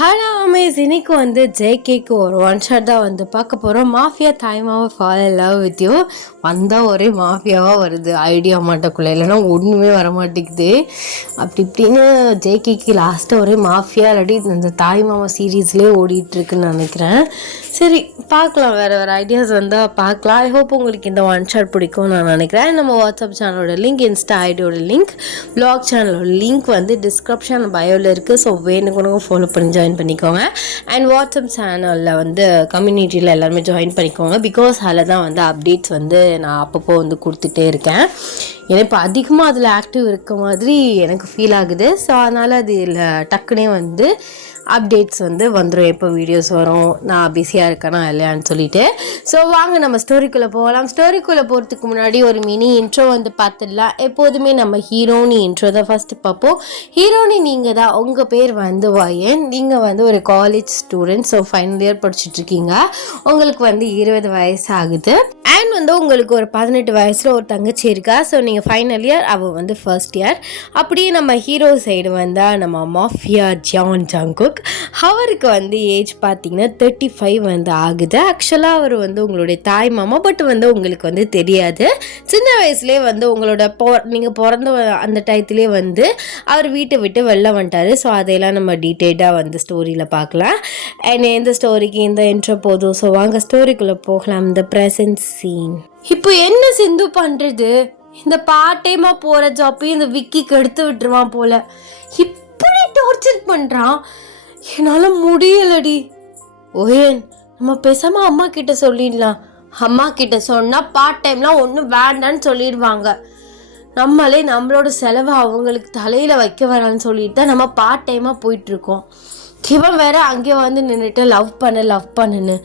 Hello Amaze, இன்னைக்கு வந்து ஜேகேக்கு ஒரு ஒன் ஷாட் தான் வந்து பார்க்க போகிறோம். மாஃபியா தாய்மாவை fall in love with you வந்தால் ஒரே மாஃபியாவாக வருது ஐடியா மாட்டக்குள்ளே, இல்லைன்னா ஒன்றுமே வர மாட்டேங்குது. அப்படி இப்படின்னு ஜேகேக்கு லாஸ்ட்டாக ஒரே மாஃபியா இல்லாட்டி இந்த தாய்மாமா சீரீஸ்லேயே ஓடிட்டுருக்குன்னு நினைக்கிறேன். சரி பார்க்கலாம், வேறு வேறு ஐடியாஸ் வந்தால் பார்க்கலாம். ஐ ஹோப் உங்களுக்கு இந்த ஒன் ஷாட் பிடிக்கும்னு நான் நினைக்கிறேன். நம்ம வாட்ஸ்அப் சேனலோட லிங்க், இன்ஸ்டா ஐடியோட லிங்க், வ்ளாக் சேனலோட லிங்க் வந்து டிஸ்கிரிப்ஷன் பயோவில் இருக்குது. ஸோ வேணுக்கு ஃபாலோ பண்ணி ஜாயின் பண்ணிக்கோங்க. அண்ட் வாட்ஸ்அப் சேனலில் வந்து கம்யூனிட்டியில் எல்லாருமே ஜாயின் பண்ணிக்கோங்க. பிகாஸ் அதில் தான் வந்து அப்டேட்ஸ் வந்து நான் அப்பப்போ வந்து கொடுத்துட்டே இருக்கேன். ஏன்னா இப்போ அதிகமாக அதில் ஆக்டிவ் இருக்க மாதிரி எனக்கு ஃபீல் ஆகுது. ஸோ அதனால் அது இல்லை டக்குனே வந்து அப்டேட்ஸ் வந்து வந்துடும், எப்போ வீடியோஸ் வரும், நான் பிஸியாக இருக்கேனா இல்லையான்னு சொல்லிட்டு. ஸோ வாங்க நம்ம ஸ்டோரிக்குள்ளே போகலாம். ஸ்டோரிக்குள்ளே போகிறதுக்கு முன்னாடி ஒரு மினி இன்ட்ரோ வந்து பார்த்துடலாம். எப்போதுமே நம்ம ஹீரோனி இன்ட்ரோ தான் ஃபஸ்ட்டு பார்ப்போம். ஹீரோனி நீங்கள் தான், உங்கள் பேர் வந்து வயன், நீங்கள் வந்து ஒரு college student. So final year படிச்சுட்ருக்கீங்க. உங்களுக்கு வந்து 20 வயசு ஆகுது. அண்ட் வந்து உங்களுக்கு ஒரு 18 வயசில் ஒரு தங்கச்சி இருக்கா. ஸோ நீங்கள் ஃபைனல் இயர், அவள் வந்து ஃபர்ஸ்ட் இயர். அப்படியே நம்ம ஹீரோ சைடு வந்தால் நம்ம மாஃபியா ஜான் ஜங்குக், அவருக்கு வந்து ஏஜ் பார்த்தீங்கன்னா 35 வந்து ஆகுது. ஆக்சுவலாக அவர் வந்து உங்களுடைய தாய் மாமா, பட் வந்து உங்களுக்கு வந்து தெரியாது. சின்ன வயசுலேயே வந்து உங்களோட நீங்கள் பிறந்த அந்த டயத்துலேயே வந்து அவர் வீட்டை விட்டு வெளில வந்துட்டார். ஸோ அதையெல்லாம் நம்ம டீட்டெயில்டாக வந்து ஸ்டோரியில் பார்க்கலாம். அண்ட் எந்த ஸ்டோரிக்கு இந்த இன்ட்ரோ போதும். ஸோ வாங்க ஸ்டோரிக்குள்ளே போகலாம். இந்த ப்ரெசன்ட் சீன். இப்போ என்ன சிந்து பண்ணுறது, இந்த பார்ட் டைமாக போகிற ஜாப்பையும் இந்த விக்கிக்கு எடுத்து விட்டுருவான் போல. இப்படி டார்ச்சர் பண்ணுறான், என்னால் முடியலடி. ஓயன், நம்ம பேசாமல் அம்மா கிட்ட சொல்லிடலாம். அம்மா கிட்ட சொன்னால் பார்ட் டைம்லாம் ஒன்றும் வேண்டான்னு சொல்லிடுவாங்க. நம்மளே நம்மளோட செலவை அவங்களுக்கு தலையில் வைக்க வரான்னு சொல்லிட்டு தான் நம்ம பார்ட் டைமாக போயிட்டுருக்கோம். இவன் வேற அங்கே வந்து நின்றுட்டு லவ் பண்ணுன்னு.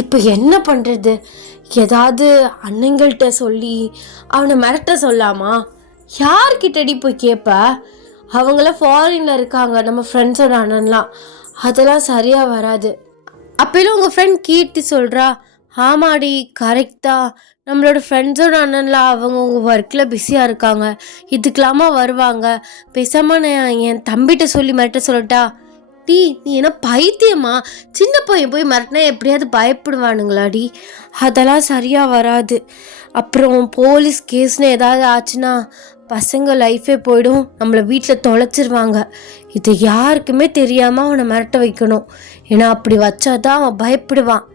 இப்போ என்ன பண்ணுறது? ஏதாவது அண்ணங்கள்கிட்ட சொல்லி அவனை மிரட்ட சொல்லாமா? யார்கிட்டடி போய் கேட்ப? அவங்கள ஃபாரினில் இருக்காங்க, நம்ம ஃப்ரெண்ட்ஸோட அண்ணன்லாம். அதெல்லாம் சரியாக வராது. அப்போலாம் உங்கள் ஃப்ரெண்ட் கீர்த்தி சொல்கிறா, ஆமாடி கரெக்டா, நம்மளோட ஃப்ரெண்ட்ஸோட அண்ணன்லாம் அவங்க உங்கள் ஒர்க்கில் பிஸியாக இருக்காங்க, இதுக்கெல்லாமா வருவாங்க. பேசாமல் நான் என் தம்பிகிட்ட சொல்லி மிரட்ட சொல்லட்டா? நீ என்ன பைத்தியமா? சின்ன பையன் போய் மிரட்டினா எப்படியாவது பயப்படுவானுங்களாடி. அதெல்லாம் சரியாக வராது. அப்புறம் போலீஸ் கேஸ்னு ஏதாவது ஆச்சுன்னா பசங்க லைஃபே போயிடும், நம்மளை வீட்டில் தொலைச்சிருவாங்க. இது யாருக்குமே தெரியாமல் அவனை மிரட்ட வைக்கணும். ஏன்னா அப்படி வச்சாதான் அவன் பயப்படுவான்.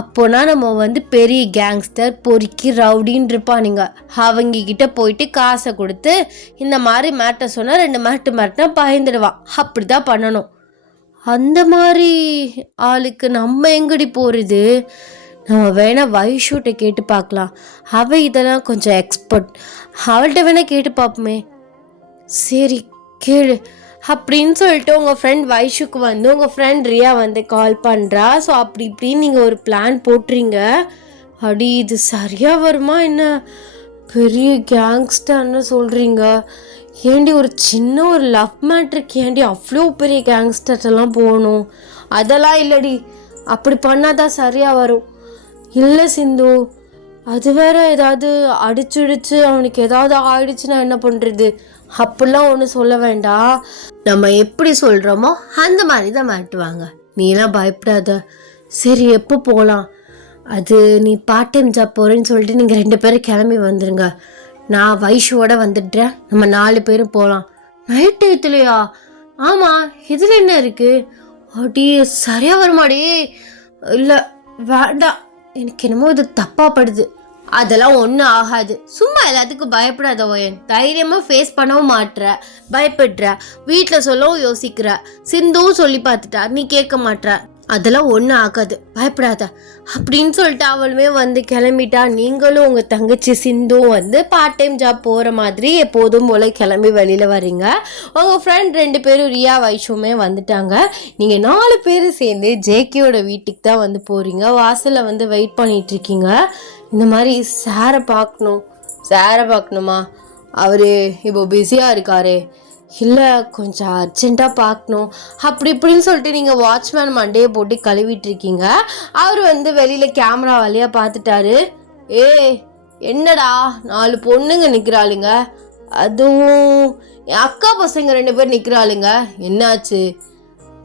அப்போனா நம்ம வந்து பெரிய கேங்ஸ்டர், பொறுக்கி ரவுடின்னு இருப்பானுங்க. அவங்கக்கிட்ட போயிட்டு காசை கொடுத்து இந்த மாதிரி மிரட்ட சொன்னால் 2 மிரட்டினா பயந்துடுவான். அப்படி தான் பண்ணணும். அந்த மாதிரி ஆளுக்கு நம்ம எங்கடி போகிறது? நம்ம வேணால் வைஷூட்ட கேட்டு பார்க்கலாம். அவள் இதெல்லாம் கொஞ்சம் எக்ஸ்பர்ட், அவள்கிட்ட வேணால் கேட்டு பார்ப்போமே. சரி கேளு அப்படின்னு சொல்லிட்டு உங்கள் ஃப்ரெண்ட் வைஷுக்கு வந்து உங்கள் ஃப்ரெண்ட் ரியா வந்து கால் பண்ணுறா. ஸோ அப்படி இப்படின்னு நீங்கள் ஒரு பிளான் போட்டுறீங்க. அடி இது சரியாக வருமா என்ன? பெரிய கேங்ஸ்டர்னு சொல்கிறீங்க. ஏண்டி ஒரு சின்ன ஒரு லவ் மேட்ருக்கு ஏண்டி அவ்வளோ பெரிய கேங்ஸ்டர்லாம் போகணும்? அதெல்லாம் இல்லடி, அப்படி பண்ணாதான் சரியாக வரும். இல்லை சிந்து, அது வேற ஏதாவது அடிச்சுடிச்சு அவனுக்கு ஏதாவது ஆயிடுச்சுன்னா என்ன பண்ணுறது? அப்படிலாம் ஒன்றும் சொல்ல வேண்டாம். நம்ம எப்படி சொல்கிறோமோ அந்த மாதிரி தான் மாட்டுவாங்க. நீலாம் பயப்படாத. சரி எப்போ போகலாம்? அது நீ பார்ட் டைம் ஜாப் போகிறேன்னு சொல்லிட்டு நீங்கள் 2 பேரும் கிளம்பி வந்துடுங்க. நான் வைஷுவோட வந்துடுறேன். நம்ம 4 பேரும் போகலாம். நைட் டயத்துலையா? ஆமாம், இதில் என்ன இருக்குது? அடி சரியாக வருமாடி? இல்லை வேண்டாம், எனக்கு என்னமோ இது தப்பாக படுது. அதெல்லாம் ஒன்றும் ஆகாது. சும்மா எல்லாத்துக்கும் பயப்படாத ஓயன். தைரியமாக ஃபேஸ் பண்ணவும் மாட்டுற, பயப்படுற, வீட்டில் சொல்லவும் யோசிக்கிற. சிந்துவும் சொல்லி பார்த்துட்டா, நீ கேட்க மாட்டுற. அதெல்லாம் ஒன்றும் ஆகாது, பயப்படாத அப்படின்னு சொல்லிட்டு அவளுமே வந்து கிளம்பிட்டா. நீங்களும் உங்கள் தங்கச்சி சிந்துவும் வந்து பார்ட் டைம் ஜாப் போகிற மாதிரி எப்போதும் போல் கிளம்பி வெளியில் வரீங்க. உங்கள் ஃப்ரெண்ட் 2 பேரும் ரியா வைஷுமே வந்துட்டாங்க. நீங்கள் 4 பேர் சேர்ந்து ஜேகேயோட வீட்டுக்கு தான் வந்து போகிறீங்க. வாசலில் வந்து வெயிட் பண்ணிகிட்ருக்கீங்க. இந்த மாதிரி சாரை பார்க்கணுமா? அவர் இப்போ பிஸியாக இருக்காரே. இல்லை கொஞ்சம் அர்ஜென்ட்டாக பார்க்கணும் அப்படி இப்படின்னு சொல்லிட்டு நீங்கள் வாட்ச்மேன் மண்டையை போட்டு கழுவிட்டுருக்கீங்க. அவர் வந்து வெளியில் கேமரா வழியாக பார்த்துட்டாரு. என்னடா 4 பொண்ணுங்க நிற்கிறாளுங்க, அதுவும் என் அக்கா பசங்க 2 பேர் நிற்கிறாளுங்க, என்னாச்சு?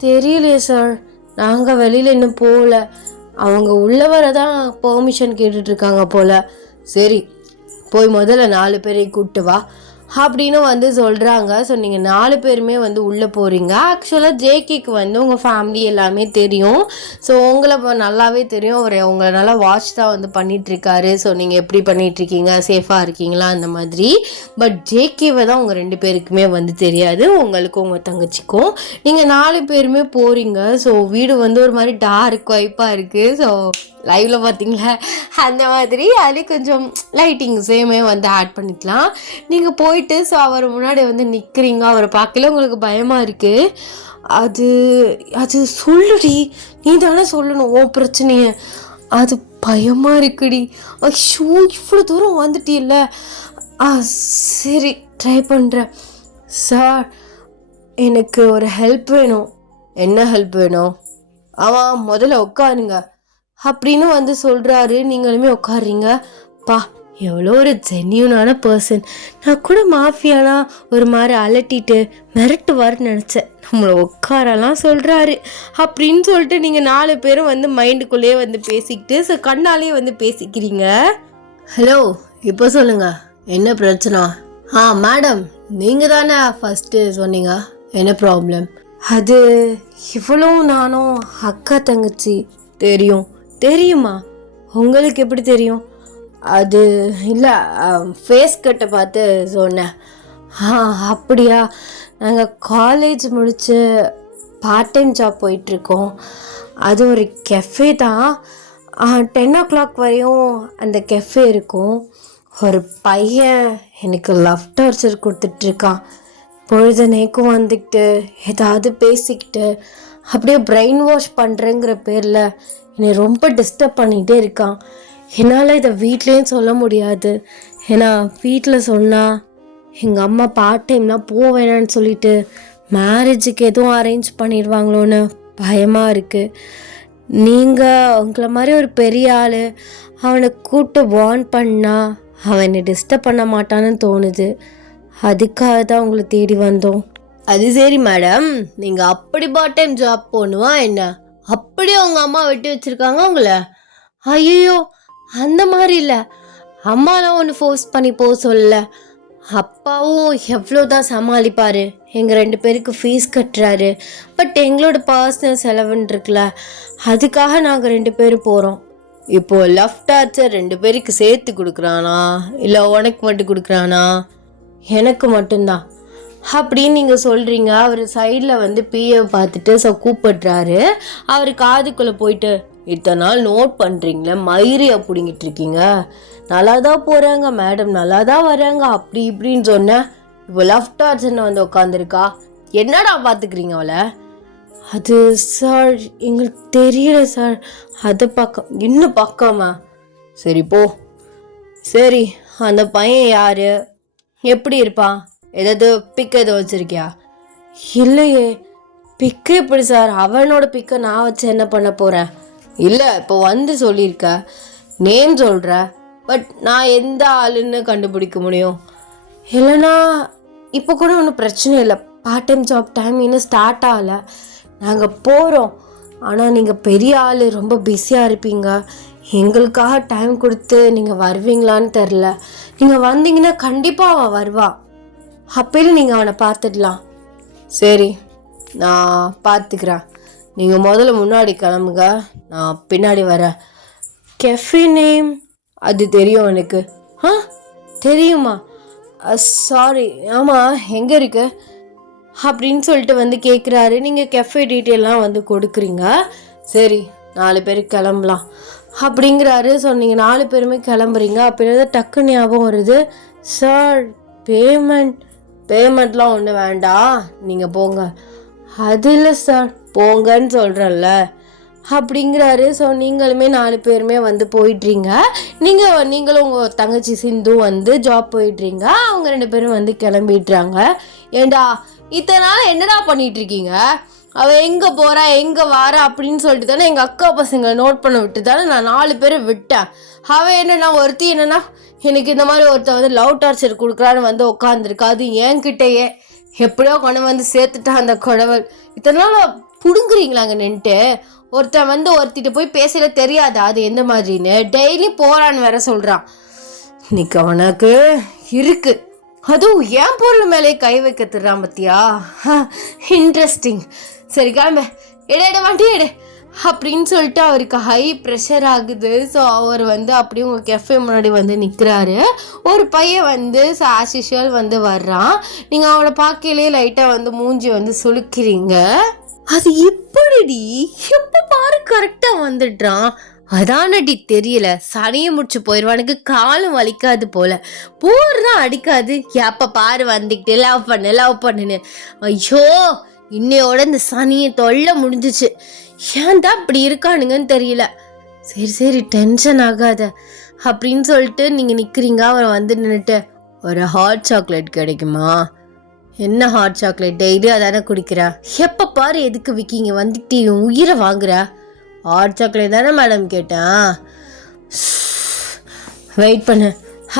தெரியலையே சார், நாங்கள் வெளியில் இன்னும் போகல. அவங்க உள்ள வர தான் பெர்மிஷன் கேட்டுட்ருக்காங்க போல். சரி, போய் முதல்ல 4 பேரையும் கூப்பிட்டு வா அப்படின்னு வந்து சொல்கிறாங்க. ஸோ நீங்கள் 4 பேருமே வந்து உள்ளே போகிறீங்க. ஆக்சுவலாக ஜேகேக்கு வந்து உங்கள் ஃபேமிலி எல்லாமே தெரியும். ஸோ உங்களை நல்லாவே தெரியும். அவர் உங்களை நல்லா வாட்ச் தான் வந்து பண்ணிகிட்ருக்காரு. ஸோ நீங்கள் எப்படி பண்ணிகிட்ருக்கீங்க, சேஃபாக இருக்கீங்களா அந்த மாதிரி. பட் ஜேகேவை தான் உங்கள் 2 பேருக்குமே வந்து தெரியாது, உங்களுக்கும் உங்கள் தங்கச்சிக்கும். நீங்கள் 4 பேருமே போகிறீங்க. ஸோ வீடு வந்து ஒரு மாதிரி டார்க் வைப்பாக இருக்குது. ஸோ லைவ்ல பார்த்தீங்களா அந்த மாதிரி அது கொஞ்சம் லைட்டிங்ஸையுமே வந்து ஆட் பண்ணிக்கலாம். நீங்கள் போயிட்டு ஸோ அவர் முன்னாடி வந்து நிற்கிறீங்க. அவரை பார்க்கல உங்களுக்கு பயமாக இருக்குது. அது அது சொல்லுடி, நீ தானே சொல்லணும் உன் பிரச்சனைய. அது பயமாக இருக்குடி. ஐயோ இவ்வளோ தூரம் வந்துட்டில்ல. சரி ட்ரை பண்ணுறேன். சார் எனக்கு ஒரு ஹெல்ப் வேணும். என்ன ஹெல்ப் வேணும்? ஆமாம், முதல்ல உட்காருங்க அப்படின்னு வந்து சொல்கிறாரு. நீங்களுமே உட்காடுறீங்க. பா எவ்வளோ ஒரு ஜென்யூனான பர்சன். நான் கூட மாஃபியானா ஒரு மாதிரி அலட்டிட்டு மிரட்டுவார்னு நினச்சேன். நம்மளை உட்காரலாம் சொல்கிறாரு அப்படின்னு சொல்லிட்டு நீங்கள் 4 பேரும் வந்து மைண்டுக்குள்ளேயே வந்து பேசிக்கிட்டு ஸோ கண்ணாலே வந்து பேசிக்கிறீங்க. ஹலோ, இப்போ சொல்லுங்கள், என்ன பிரச்சனை? மேடம், நீங்கள் தானே ஃபஸ்ட்டு சொன்னீங்க, என்ன ப்ராப்ளம்? அது இவ்வளோ நானும் அக்கா தங்கச்சி. தெரியுமா? உங்களுக்கு எப்படி தெரியும்? அது இல்லை, ஃபேஸ் கட்டை பார்த்து சொன்னேன். அப்படியா? நாங்கள் காலேஜ் முடித்து பார்ட் டைம் ஜாப் போயிட்டுருக்கோம். அது ஒரு கெஃபே தான். 10 o'clock வரையும் அந்த கெஃபே இருக்கும். ஒரு பையன் எனக்கு லவ் டார்ச்சர் கொடுத்துட்ருக்கான். பொழுதுனேக்கும் வந்துக்கிட்டு ஏதாவது பேசிக்கிட்டு அப்படியே பிரெயின் வாஷ் பண்ணுறேங்கிற பேரில் என்னை ரொம்ப டிஸ்டர்ப் பண்ணிகிட்டே இருக்கான். என்னால் இதை வீட்லேயும் சொல்ல முடியாது. ஏன்னா வீட்டில் சொன்னால் எங்கள் அம்மா பார்ட் டைம்னால் போவேணான்னு சொல்லிட்டு மேரேஜுக்கு எதுவும் அரேஞ்ச் பண்ணிடுவாங்களோன்னு பயமாக இருக்குது. நீங்கள் உங்களை மாதிரி ஒரு பெரிய ஆள், அவனை கூப்பிட்டு வார்ன் பண்ணால் அவன் என்னை டிஸ்டர்ப் பண்ண மாட்டான்னு தோணுது. அதுக்காக தான் உங்களை தேடி வந்தோம். அது சரி மேடம், நீங்கள் அப்படி பார்ட் டைம் ஜாப் போகணுமா என்ன? அப்படியே உங்கள் அம்மா வெட்டி வச்சுருக்காங்க உங்களை? ஐயோ, அந்த மாதிரி இல்லை. அம்மாலாம் ஒன்று ஃபோர்ஸ் பண்ணி போக சொல்லல. அப்பாவும் எவ்வளோதான் சமாளிப்பார். எங்கள் 2 பேருக்கு ஃபீஸ் கட்டுறாரு. பட் எங்களோட பர்சனல் செலவுன்னு இருக்குல்ல, அதுக்காக நாங்கள் 2 பேரும் போகிறோம். இப்போது லவ் டார்ச்சர் 2 பேருக்கு சேர்த்து கொடுக்குறானா இல்லை உனக்கு மட்டும் கொடுக்குறானா? எனக்கு மட்டும்தான் அப்படின்னு நீங்கள் சொல்கிறீங்க. அவர் சைடில் வந்து பிஏ பார்த்துட்டு கூப்பிடுறாரு. அவர் காதுக்குள்ளே போயிட்டு, இத்தனை நாள் நோட் பண்ணுறீங்களே, மயிரி அப்படிங்கிட்டு இருக்கீங்க. நல்லா தான் போகிறாங்க மேடம், நல்லா தான் வராங்க, அப்படி இப்படின்னு சொன்னேன். இப்போ லவ் டார்ச்சர்னு வந்து உட்காந்துருக்கா. என்னடா பார்த்துக்கிறீங்க அவளை? அது சார் எங்களுக்கு தெரியல சார். அதை பார்க்க இன்னும் பார்க்காம. சரி போ. சரி, அந்த பையன் யார், எப்படி இருப்பான், ஏதாவது பிக் எதுவும் வச்சுருக்கியா? இல்லையே. பிக்கு எப்படி சார்? அவனோட பிக்கை நான் வச்சு என்ன பண்ண போகிறேன்? இல்லை, இப்போ வந்து சொல்லியிருக்க, நேம் சொல்கிற, பட் நான் எந்த ஆளுன்னு கண்டுபிடிக்க முடியும்? இல்லைனா இப்போ கூட ஒன்றும் பிரச்சனை இல்லை. பார்ட் டைம் ஜாப் டைம் இன்னும் ஸ்டார்ட் ஆகலை. நாங்கள் போகிறோம். ஆனால் நீங்கள் பெரிய ஆள், ரொம்ப பிஸியாக இருப்பீங்க. எங்களுக்காக டைம் கொடுத்து நீங்கள் வருவீங்களான்னு தெரில. நீங்கள் வந்தீங்கன்னா கண்டிப்பாக அவன் வருவான். அப்பயில நீங்கள் அவனை பார்த்துடலாம். சரி, நான் பார்த்துக்கிறேன். நீங்கள் முதல்ல முன்னாடி கிளம்புங்க, நான் பின்னாடி வரேன். கெஃபே நேம் அது தெரியும் எனக்கு. தெரியுமா? சாரி, ஆமாம், எங்கே இருக்கு அப்படின்னு சொல்லிட்டு வந்து கேட்குறாரு. நீங்கள் கெஃபே டீட்டெயிலாம் வந்து கொடுக்குறீங்க. சரி, 4 பேர் கிளம்பலாம் அப்படிங்கிறாரு. ஸோ நீங்கள் 4 பேருமே கிளம்புறீங்க. அப்போ டக்கு ஞாபகம் வருது. சார், பேமெண்ட்லாம் ஒன்றும் வேண்டாம், நீங்கள் போங்க. அது இல்லை சார், போங்கன்னு சொல்கிறேன்ல அப்படிங்கிறாரு. ஸோ நீங்களுமே 4 பேருமே வந்து போயிட்றீங்க. நீங்களும் உங்கள் தங்கச்சி சிந்து வந்து ஜாப் போயிட்றீங்க. அவங்க 2 பேரும் வந்து கிளம்பிடுறாங்க. ஏண்டா இத்தனை நாள் என்னடா பண்ணிகிட்ருக்கீங்க? அவள் எங்கே போகிறா எங்கே வாரா அப்படின்னு சொல்லிட்டு தானே எங்கள் அக்கா பசங்களை நோட் பண்ண விட்டு தானே நான் 4 பேரை விட்டேன். அவள் என்னன்னா ஒருத்தி என்னன்னா எனக்கு இந்த மாதிரி ஒருத்தர் வந்து லவ் டார்ச்சர் கொடுக்குறான்னு வந்து உட்காந்துருக்கா. அது என்கிட்டயே எப்படியோ கொண்டு வந்து சேர்த்துட்டா அந்த குடவல். இத்தனை நாள் புடுங்குறீங்களாங்க நின்ட்டு? ஒருத்தன் வந்து ஒருத்திட்டு போய் பேசல தெரியாதா அது எந்த மாதிரின்னு? டெய்லி போறான்னு வேற சொல்றான். இன்னைக்கு அவனுக்கு இருக்கு. அதுவும் என் பொருள் மேலே கை வைக்க தர்றான் பத்தியா? இன்ட்ரெஸ்டிங். சரி கிளம்ப, எடு வண்டி எடு அப்படின்னு சொல்லிட்டு அவருக்கு ஹை ப்ரெஷர் ஆகுது. ஸோ அவர் வந்து அப்படியே உங்கள் கெஃபே முன்னாடி வந்து நிற்கிறாரு. ஒரு பையன் வந்து ஆஸ் யூஷுவல் வந்து வர்றான். நீங்கள் அவனை பார்க்கலே லைட்டாக வந்து மூஞ்சி வந்து சுளுக்கிறீங்க. அது இப்படிடி எப்போ பாரு கரெக்டாக வந்துடுறான். அதானடி தெரியல, சனியை முடிச்சு போயிடுவானுக்கு, காலும் வலிக்காது போல, போர்தான் அடிக்காது. எப்ப பாரு வந்துக்கிட்டு லவ் பண்ணுன்னு. ஐயோ, இன்னையோட இந்த சனியை தொல்லை முடிஞ்சிச்சு. ஏன் தான் இப்படி இருக்கானுங்கன்னு தெரியல. சரி டென்ஷன் ஆகாத அப்படின்னு சொல்லிட்டு நீங்கள் நிற்கிறீங்க. அவரை வந்து நின்றுட்டு, ஒரு ஹாட் சாக்லேட் கிடைக்குமா? என்ன ஹாட் சாக்லேட்? டெய்லி அதானே குடிக்கிறா, எப்போ பாரு எதுக்கு விற்கிங்க வந்துட்டு உயிரை வாங்குற? ஹாட் சாக்லேட் தானே மேடம் கேட்டேன், வெயிட் பண்ணு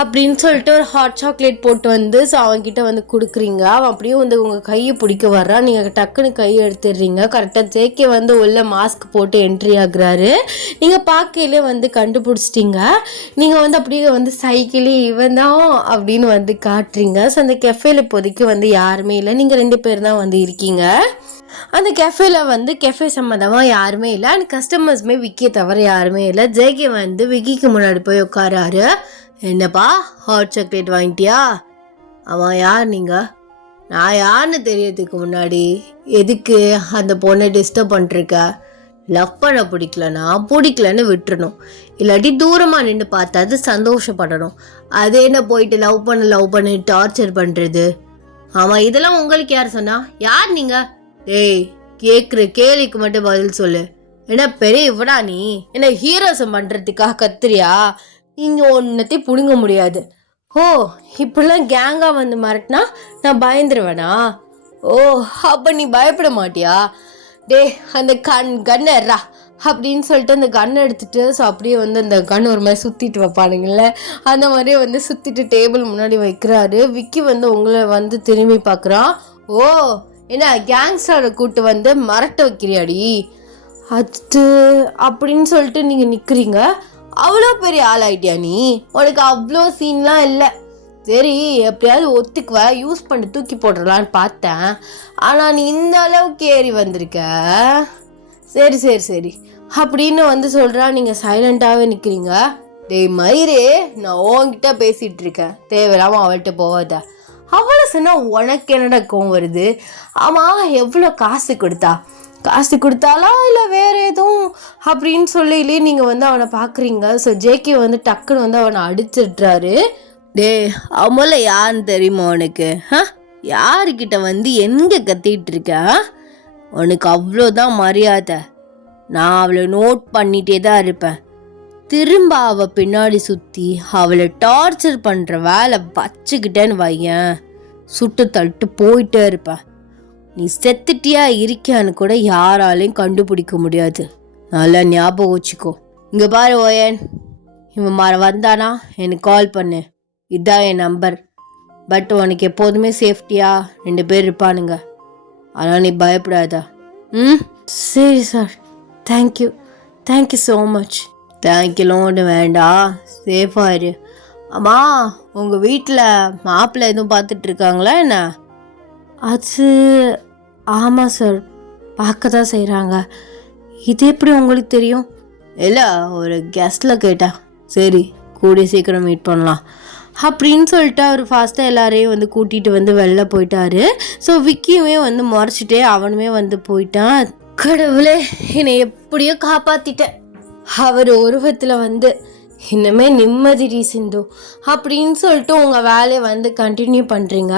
அப்படின்னு சொல்லிட்டு ஒரு ஹாட் சாக்லேட் போட்டு வந்து ஸோ அவன்கிட்ட வந்து கொடுக்குறீங்க. அவன் அப்படியே வந்து உங்கள் கையை பிடிக்க வர்றான். நீங்கள் டக்குன்னு கையை எடுத்துடுறீங்க. கரெக்டாக ஜேகே வந்து உள்ள மாஸ்க் போட்டு என்ட்ரி ஆகுறாரு. நீங்கள் பார்க்கையிலே வந்து கண்டுபிடிச்சிட்டிங்க. நீங்கள் வந்து அப்படியே வந்து சைக்கிளே இவன் தான் அப்படின்னு வந்து காட்டுறீங்க. ஸோ அந்த கெஃபேல இப்போதைக்கு வந்து யாருமே இல்லை, நீங்கள் 2 பேர் தான் வந்து இருக்கீங்க. அந்த கெஃபேல வந்து கெஃபே சம்மந்தமாக யாருமே இல்லை, அண்ட் கஸ்டமர்ஸுமே விக்கியை தவிர யாருமே இல்லை. ஜேகே வந்து விக்கிக்கு முன்னாடி போய் உட்காராரு. என்னப்பா ஹாட் சாக்லேட் வாங்கிட்டியா? அவன் யார்? நீங்கள்? நான் யாருன்னு தெரியறதுக்கு முன்னாடி எதுக்கு அந்த பொண்ணை டிஸ்டர்ப் பண்ணிருக்க? லவ் பண்ண பிடிக்கலன்னு விட்டுறணும், இல்லாட்டி தூரமாக நின்று பார்த்தாது சந்தோஷப்படணும். அது என்ன போயிட்டு லவ் பண்ணு டார்ச்சர் பண்ணுறது? ஆமாம், இதெல்லாம் உங்களுக்கு யார் சொன்னா? யார் நீங்கள்? ஏய், கேட்குற கேள்விக்கு மட்டும் பதில் சொல்லு. என்ன பெரிய இவடா நீ? என்ன ஹீரோசம் பண்ணுறதுக்காக கத்துறியா? இங்கே ஒன்றத்தையும் பிடுங்க முடியாது. ஓ, இப்படிலாம் கேங்காக வந்து மிரட்டினா நான் பயந்துருவேனா? ஓ, அப்போ நீ பயப்பட மாட்டியா? டே, அந்த கன்னுறா அப்படின்னு சொல்லிட்டு அந்த கன் எடுத்துட்டு ஸோ அப்படியே வந்து அந்த கன் ஒரு மாதிரி சுற்றிட்டு வைப்பானுங்கள்ல, அந்த மாதிரியே வந்து சுற்றிட்டு டேபிள் முன்னாடி வைக்கிறாரு. விக்கி வந்து உங்களை வந்து திரும்பி பார்க்குறான். ஓ, என்ன கேங்ஸ்டரை கூட்டு வந்து மிரட்ட வைக்கிறியாடி அது அப்படின்னு சொல்லிட்டு நீங்கள் நிற்கிறீங்க. அவ்வளோ பெரிய ஆள் ஆகிட்டியா நீ? உனக்கு அவ்வளோ சீன்லாம் இல்லை. சரி, எப்படியாவது ஒத்துக்குவ, யூஸ் பண்ணி தூக்கி போட்டுடலான்னு பார்த்தேன். ஆனால் நீ இந்த அளவுக்கு ஏறி வந்திருக்க. சரி அப்படின்னு வந்து சொல்கிறா. நீங்கள் சைலண்ட்டாகவே நிற்கிறீங்க. டேய் மயிரே, நான் உன்கிட்ட பேசிகிட்டு இருக்கேன், தேவையில்லாமல் அவள்கிட்ட போவாத. அவளை சொன்னால் உனக்கு என்னடா கோவம் வருது? ஆமாம், எவ்வளோ காசு கொடுத்தாலா இல்லை வேறு எதுவும் அப்படின்னு சொல்லிலே நீங்கள் வந்து அவனை பார்க்குறீங்க. ஸோ ஜேகே வந்து டக்குன்னு வந்து அவனை அடிச்சிடுறாரு. டே, அவள யாருன்னு தெரியுமா உனக்கு? யாருக்கிட்ட வந்து எங்கே கத்திட்டு இருக்க? உனக்கு அவ்வளோதான் மரியாதை. நான் அவளை நோட் பண்ணிகிட்டே தான் இருப்பேன். திரும்ப அவள் பின்னாடி சுற்றி அவளை டார்ச்சர் பண்ணுற வேலை வச்சுக்கிட்டேன்னு வையன், சுட்டு தள்ளிட்டு போயிட்டே இருப்பேன். நீ செத்துட்டியா இருக்கியான்னு கூட யாராலையும் கண்டுபிடிக்க முடியாது. நல்லா ஞாபகம் வச்சுக்கோ. இங்கே பாரு ஓயன், இவன் வந்தானா எனக்கு கால் பண்ணு, இதுதான் என் நம்பர். பட் உனக்கு எப்போதுமே சேஃப்டியாக 2 பேர் இருப்பானுங்க, ஆனால் நீ பயப்படாதா? சரி சார், தேங்க்யூ ஸோ மச். தேங்க்யூலாம் ஒன்று வேண்டாம், சேஃபாக இரு. ஆமாம், உங்கள் வீட்டில் மாப்பிள்ளை எதுவும் பார்த்துட்ருக்காங்களா என்ன? அது ஆமாம் சார், பார்க்க தான் செய்கிறாங்க. இது எப்படி உங்களுக்கு தெரியும்? இல்லை, ஒரு கெஸ்ட்டில் கேட்டேன். சரி, கூடிய சீக்கிரம் மீட் பண்ணலாம் அப்படின்னு சொல்லிட்டு அவர் ஃபாஸ்ட்டாக எல்லாரையும் வந்து கூட்டிகிட்டு வந்து வெளில போயிட்டாரு. ஸோ விக்கியுமே வந்து முறைச்சிட்டே அவனுமே வந்து போயிட்டான். கடவுளே, என்னை எப்படியோ காப்பாற்றிட்டேன். அவர் உருவத்தில் வந்து இன்னுமே நிம்மதிடி சிந்து அப்படின்னு சொல்லிட்டு உங்கள் வேலையை வந்து கண்டினியூ பண்ணுறீங்க.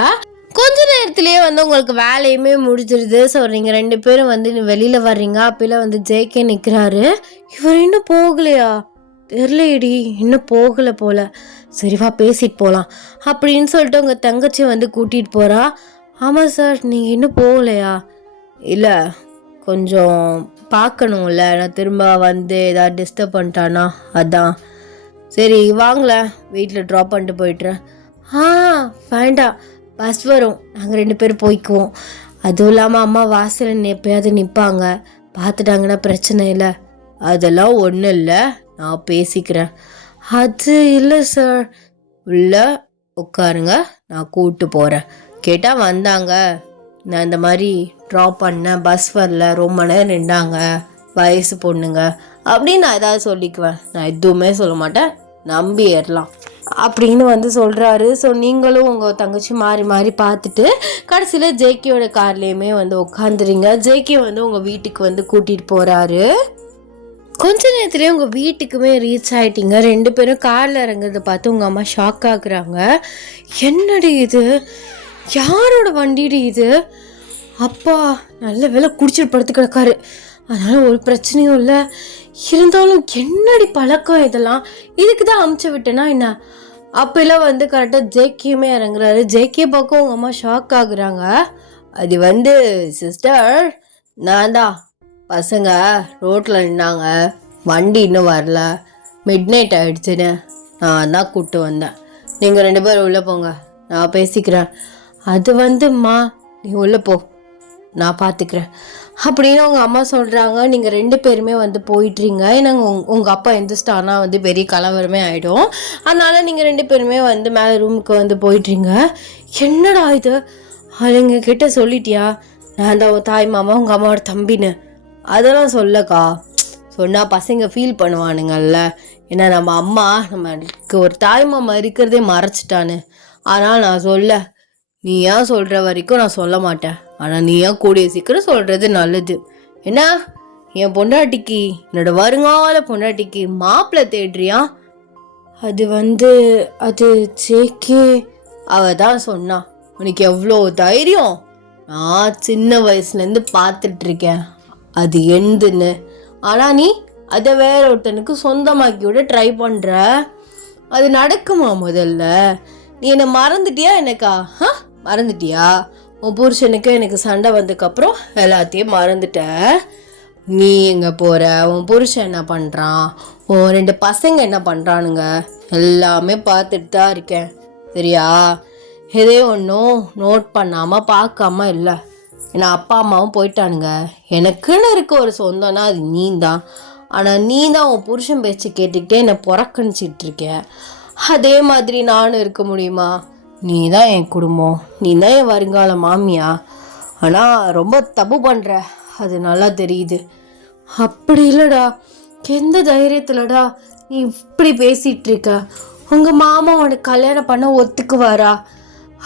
கொஞ்ச நேரத்துலேயே வந்து உங்களுக்கு வேலையுமே முடிஞ்சிருது. ஸோ நீங்கள் 2 பேரும் வந்து வெளியில் வர்றீங்க. அப்போலாம் வந்து ஜேகே நிற்கிறாரு. இவர் இன்னும் போகலையா? தெரியலையடி, இன்னும் போகலை போல். சரிவா பேசிட்டு போகலாம் அப்படின்னு சொல்லிட்டு உங்கள் தங்கச்சி வந்து கூட்டிகிட்டு போகிறா. ஆமாம் சார், நீங்கள் இன்னும் போகலையா? இல்லை, கொஞ்சம் பார்க்கணும்ல, நான் திரும்ப வந்து ஏதாவது டிஸ்டர்ப் பண்ணிட்டானா, அதான். சரி வாங்கல, வீட்டில் ட்ராப் பண்ணிட்டு போயிட்டுறேன். வேண்டாம், பஸ் வரும், நாங்கள் 2 பேரும் போய்க்குவோம் அதுவும் இல்லாமல் அம்மா வாசலில் எப்பயாவது நிற்பாங்க, பார்த்துட்டாங்கன்னா பிரச்சனை இல்லை. அதெல்லாம் ஒன்றும் இல்லை, நான் பேசிக்கிறேன். அது இல்லை சார். உள்ள உட்காருங்க, நான் கூப்பிட்டு போகிறேன். கேட்டால் வந்தாங்க, நான் இந்த மாதிரி ட்ராப் பண்ணேன், பஸ் வரல, ரொம்ப நேரம் நின்றாங்க, வயசு பொண்ணுங்க அப்படின்னு நான் ஏதாவது சொல்லிக்குவேன். நான் எதுவுமே சொல்ல மாட்டேன், நம்பி ஏறலாம் அப்படின்னு சொல்கிறாரு. ஸோ நீங்களும் உங்கள் தங்கச்சி மாறி மாறி பார்த்துட்டு கடைசியில் ஜேகேயோட கார்லேயுமே உட்காந்துறீங்க. ஜேகே உங்கள் வீட்டுக்கு கூட்டிகிட்டு போகிறாரு. கொஞ்ச நேரத்துலேயே உங்கள் வீட்டுக்குமே ரீச் ஆகிட்டீங்க. 2 பேரும் காரில் இறங்குறத பார்த்து உங்கள் அம்மா ஷாக் ஆகுறாங்க. என்னடி இது, யாரோட வண்டிடி இது? அப்பா நல்ல வேலை குடிச்சிட்டு படுத்து கிடக்காரு, அதனால் ஒரு பிரச்சனையும் இல்லை. இருந்தாலும் என்னடி பழக்கம் இதெல்லாம், இதுக்கு தான் அமுச்சு விட்டேன்னா என்ன? அப்பெல்லாம் கரெக்டாக ஜேகேயுமே இறங்குறாரு. ஜேகே பக்கம் உங்கள் அம்மா ஷாக் ஆகுறாங்க. அது சிஸ்டர், நான் தான், பசங்க ரோட்டில் நின்னாங்க, வண்டி இன்னும் வரல, மிட் நைட் ஆகிடுச்சுன்னு நான் தான் கூப்பிட்டு வந்தேன். நீங்கள் 2 பேரும் உள்ளே போங்க, நான் பேசிக்கிறேன். அதும்மா நீ உள்ளே போ, நான் பார்த்துக்கிறேன் அப்படின்னு உங்கள் அம்மா சொல்கிறாங்க. நீங்கள் 2 பேருமே போயிட்டுறீங்க. ஏன்னா உங்கள் அப்பா எந்திரிச்சிட்டானா பெரிய கலவரமே ஆகிடும். அதனால் நீங்கள் 2 பேருமே மேலே ரூமுக்கு போயிட்டுறீங்க. என்னடா இது, அவங்க கிட்ட சொல்லிட்டியா நான் தான் தாய் மாமா உங்கள் அம்மாவோட தம்பின்னு? அதெல்லாம் சொல்லக்கா, சொன்னால் பசங்க ஃபீல் பண்ணுவானுங்கல்ல. ஏன்னா நம்ம அம்மா நம்மளுக்கு ஒரு தாய் மாமா இருக்கிறதே மறைச்சிட்டான்னு. ஆனால் நான் சொல்ல, நீ ஏன் சொல்கிற வரைக்கும் நான் சொல்ல மாட்டேன். ஆனால் நீ ஏன் கூடிய சீக்கிரம் சொல்கிறது நல்லது. ஏன்னா என் பொண்டாட்டிக்கு, என்னோட வருங்கால பொண்டாட்டிக்கு மாப்பிள்ளை தேடுறியா? அது ஜேகே அவ தான் சொன்னா. உனக்கு எவ்வளோ தைரியம்? நான் சின்ன வயசுலேருந்து பார்த்துட்ருக்கேன் அது எந்துன்னு. ஆனால் நீ அதை வேற ஒருத்தனுக்கு சொந்தமாக்கி விட ட்ரை பண்ணுற. அது நடக்குமா? முதல்ல நீ என்னை மறந்துட்டியா? எனக்கா மறந்துட்டியா? உன் புருஷனுக்கு எனக்கு சண்டை வந்ததுக்கப்புறம் எல்லாத்தையும் மறந்துட்ட. நீ எங்கே போகிற, உன் புருஷன் என்ன பண்ணுறான், உன் 2 பசங்க என்ன பண்ணுறானுங்க, எல்லாமே பார்த்துட்டு தான் இருக்கேன். சரியா? எதே ஒன்றும் நோட் பண்ணாமல் பார்க்காம இல்லை. ஏன்னா அப்பா அம்மாவும் போயிட்டானுங்க. எனக்குன்னு இருக்க ஒரு சொந்தம்னா அது நீ தான். ஆனால் நீ தான் உன் புருஷன் பேச்சு கேட்டுக்கிட்டே என்னை புறக்கணிச்சிட்டு இருக்க. அதே மாதிரி நானும் இருக்க முடியுமா? நீ தான் என் குடும்பம், நீ தான் என் வருங்கால மாமியா. ஆனால் ரொம்ப தப்பு பண்ணுற, அது நல்லா தெரியுது. அப்படி இல்லைடா, எந்த தைரியத்தில்டா நீ இப்படி பேசிகிட்டு இருக்க? உங்கள் மாமா உனக்கு கல்யாணம் பண்ண ஒத்துக்குவாரா?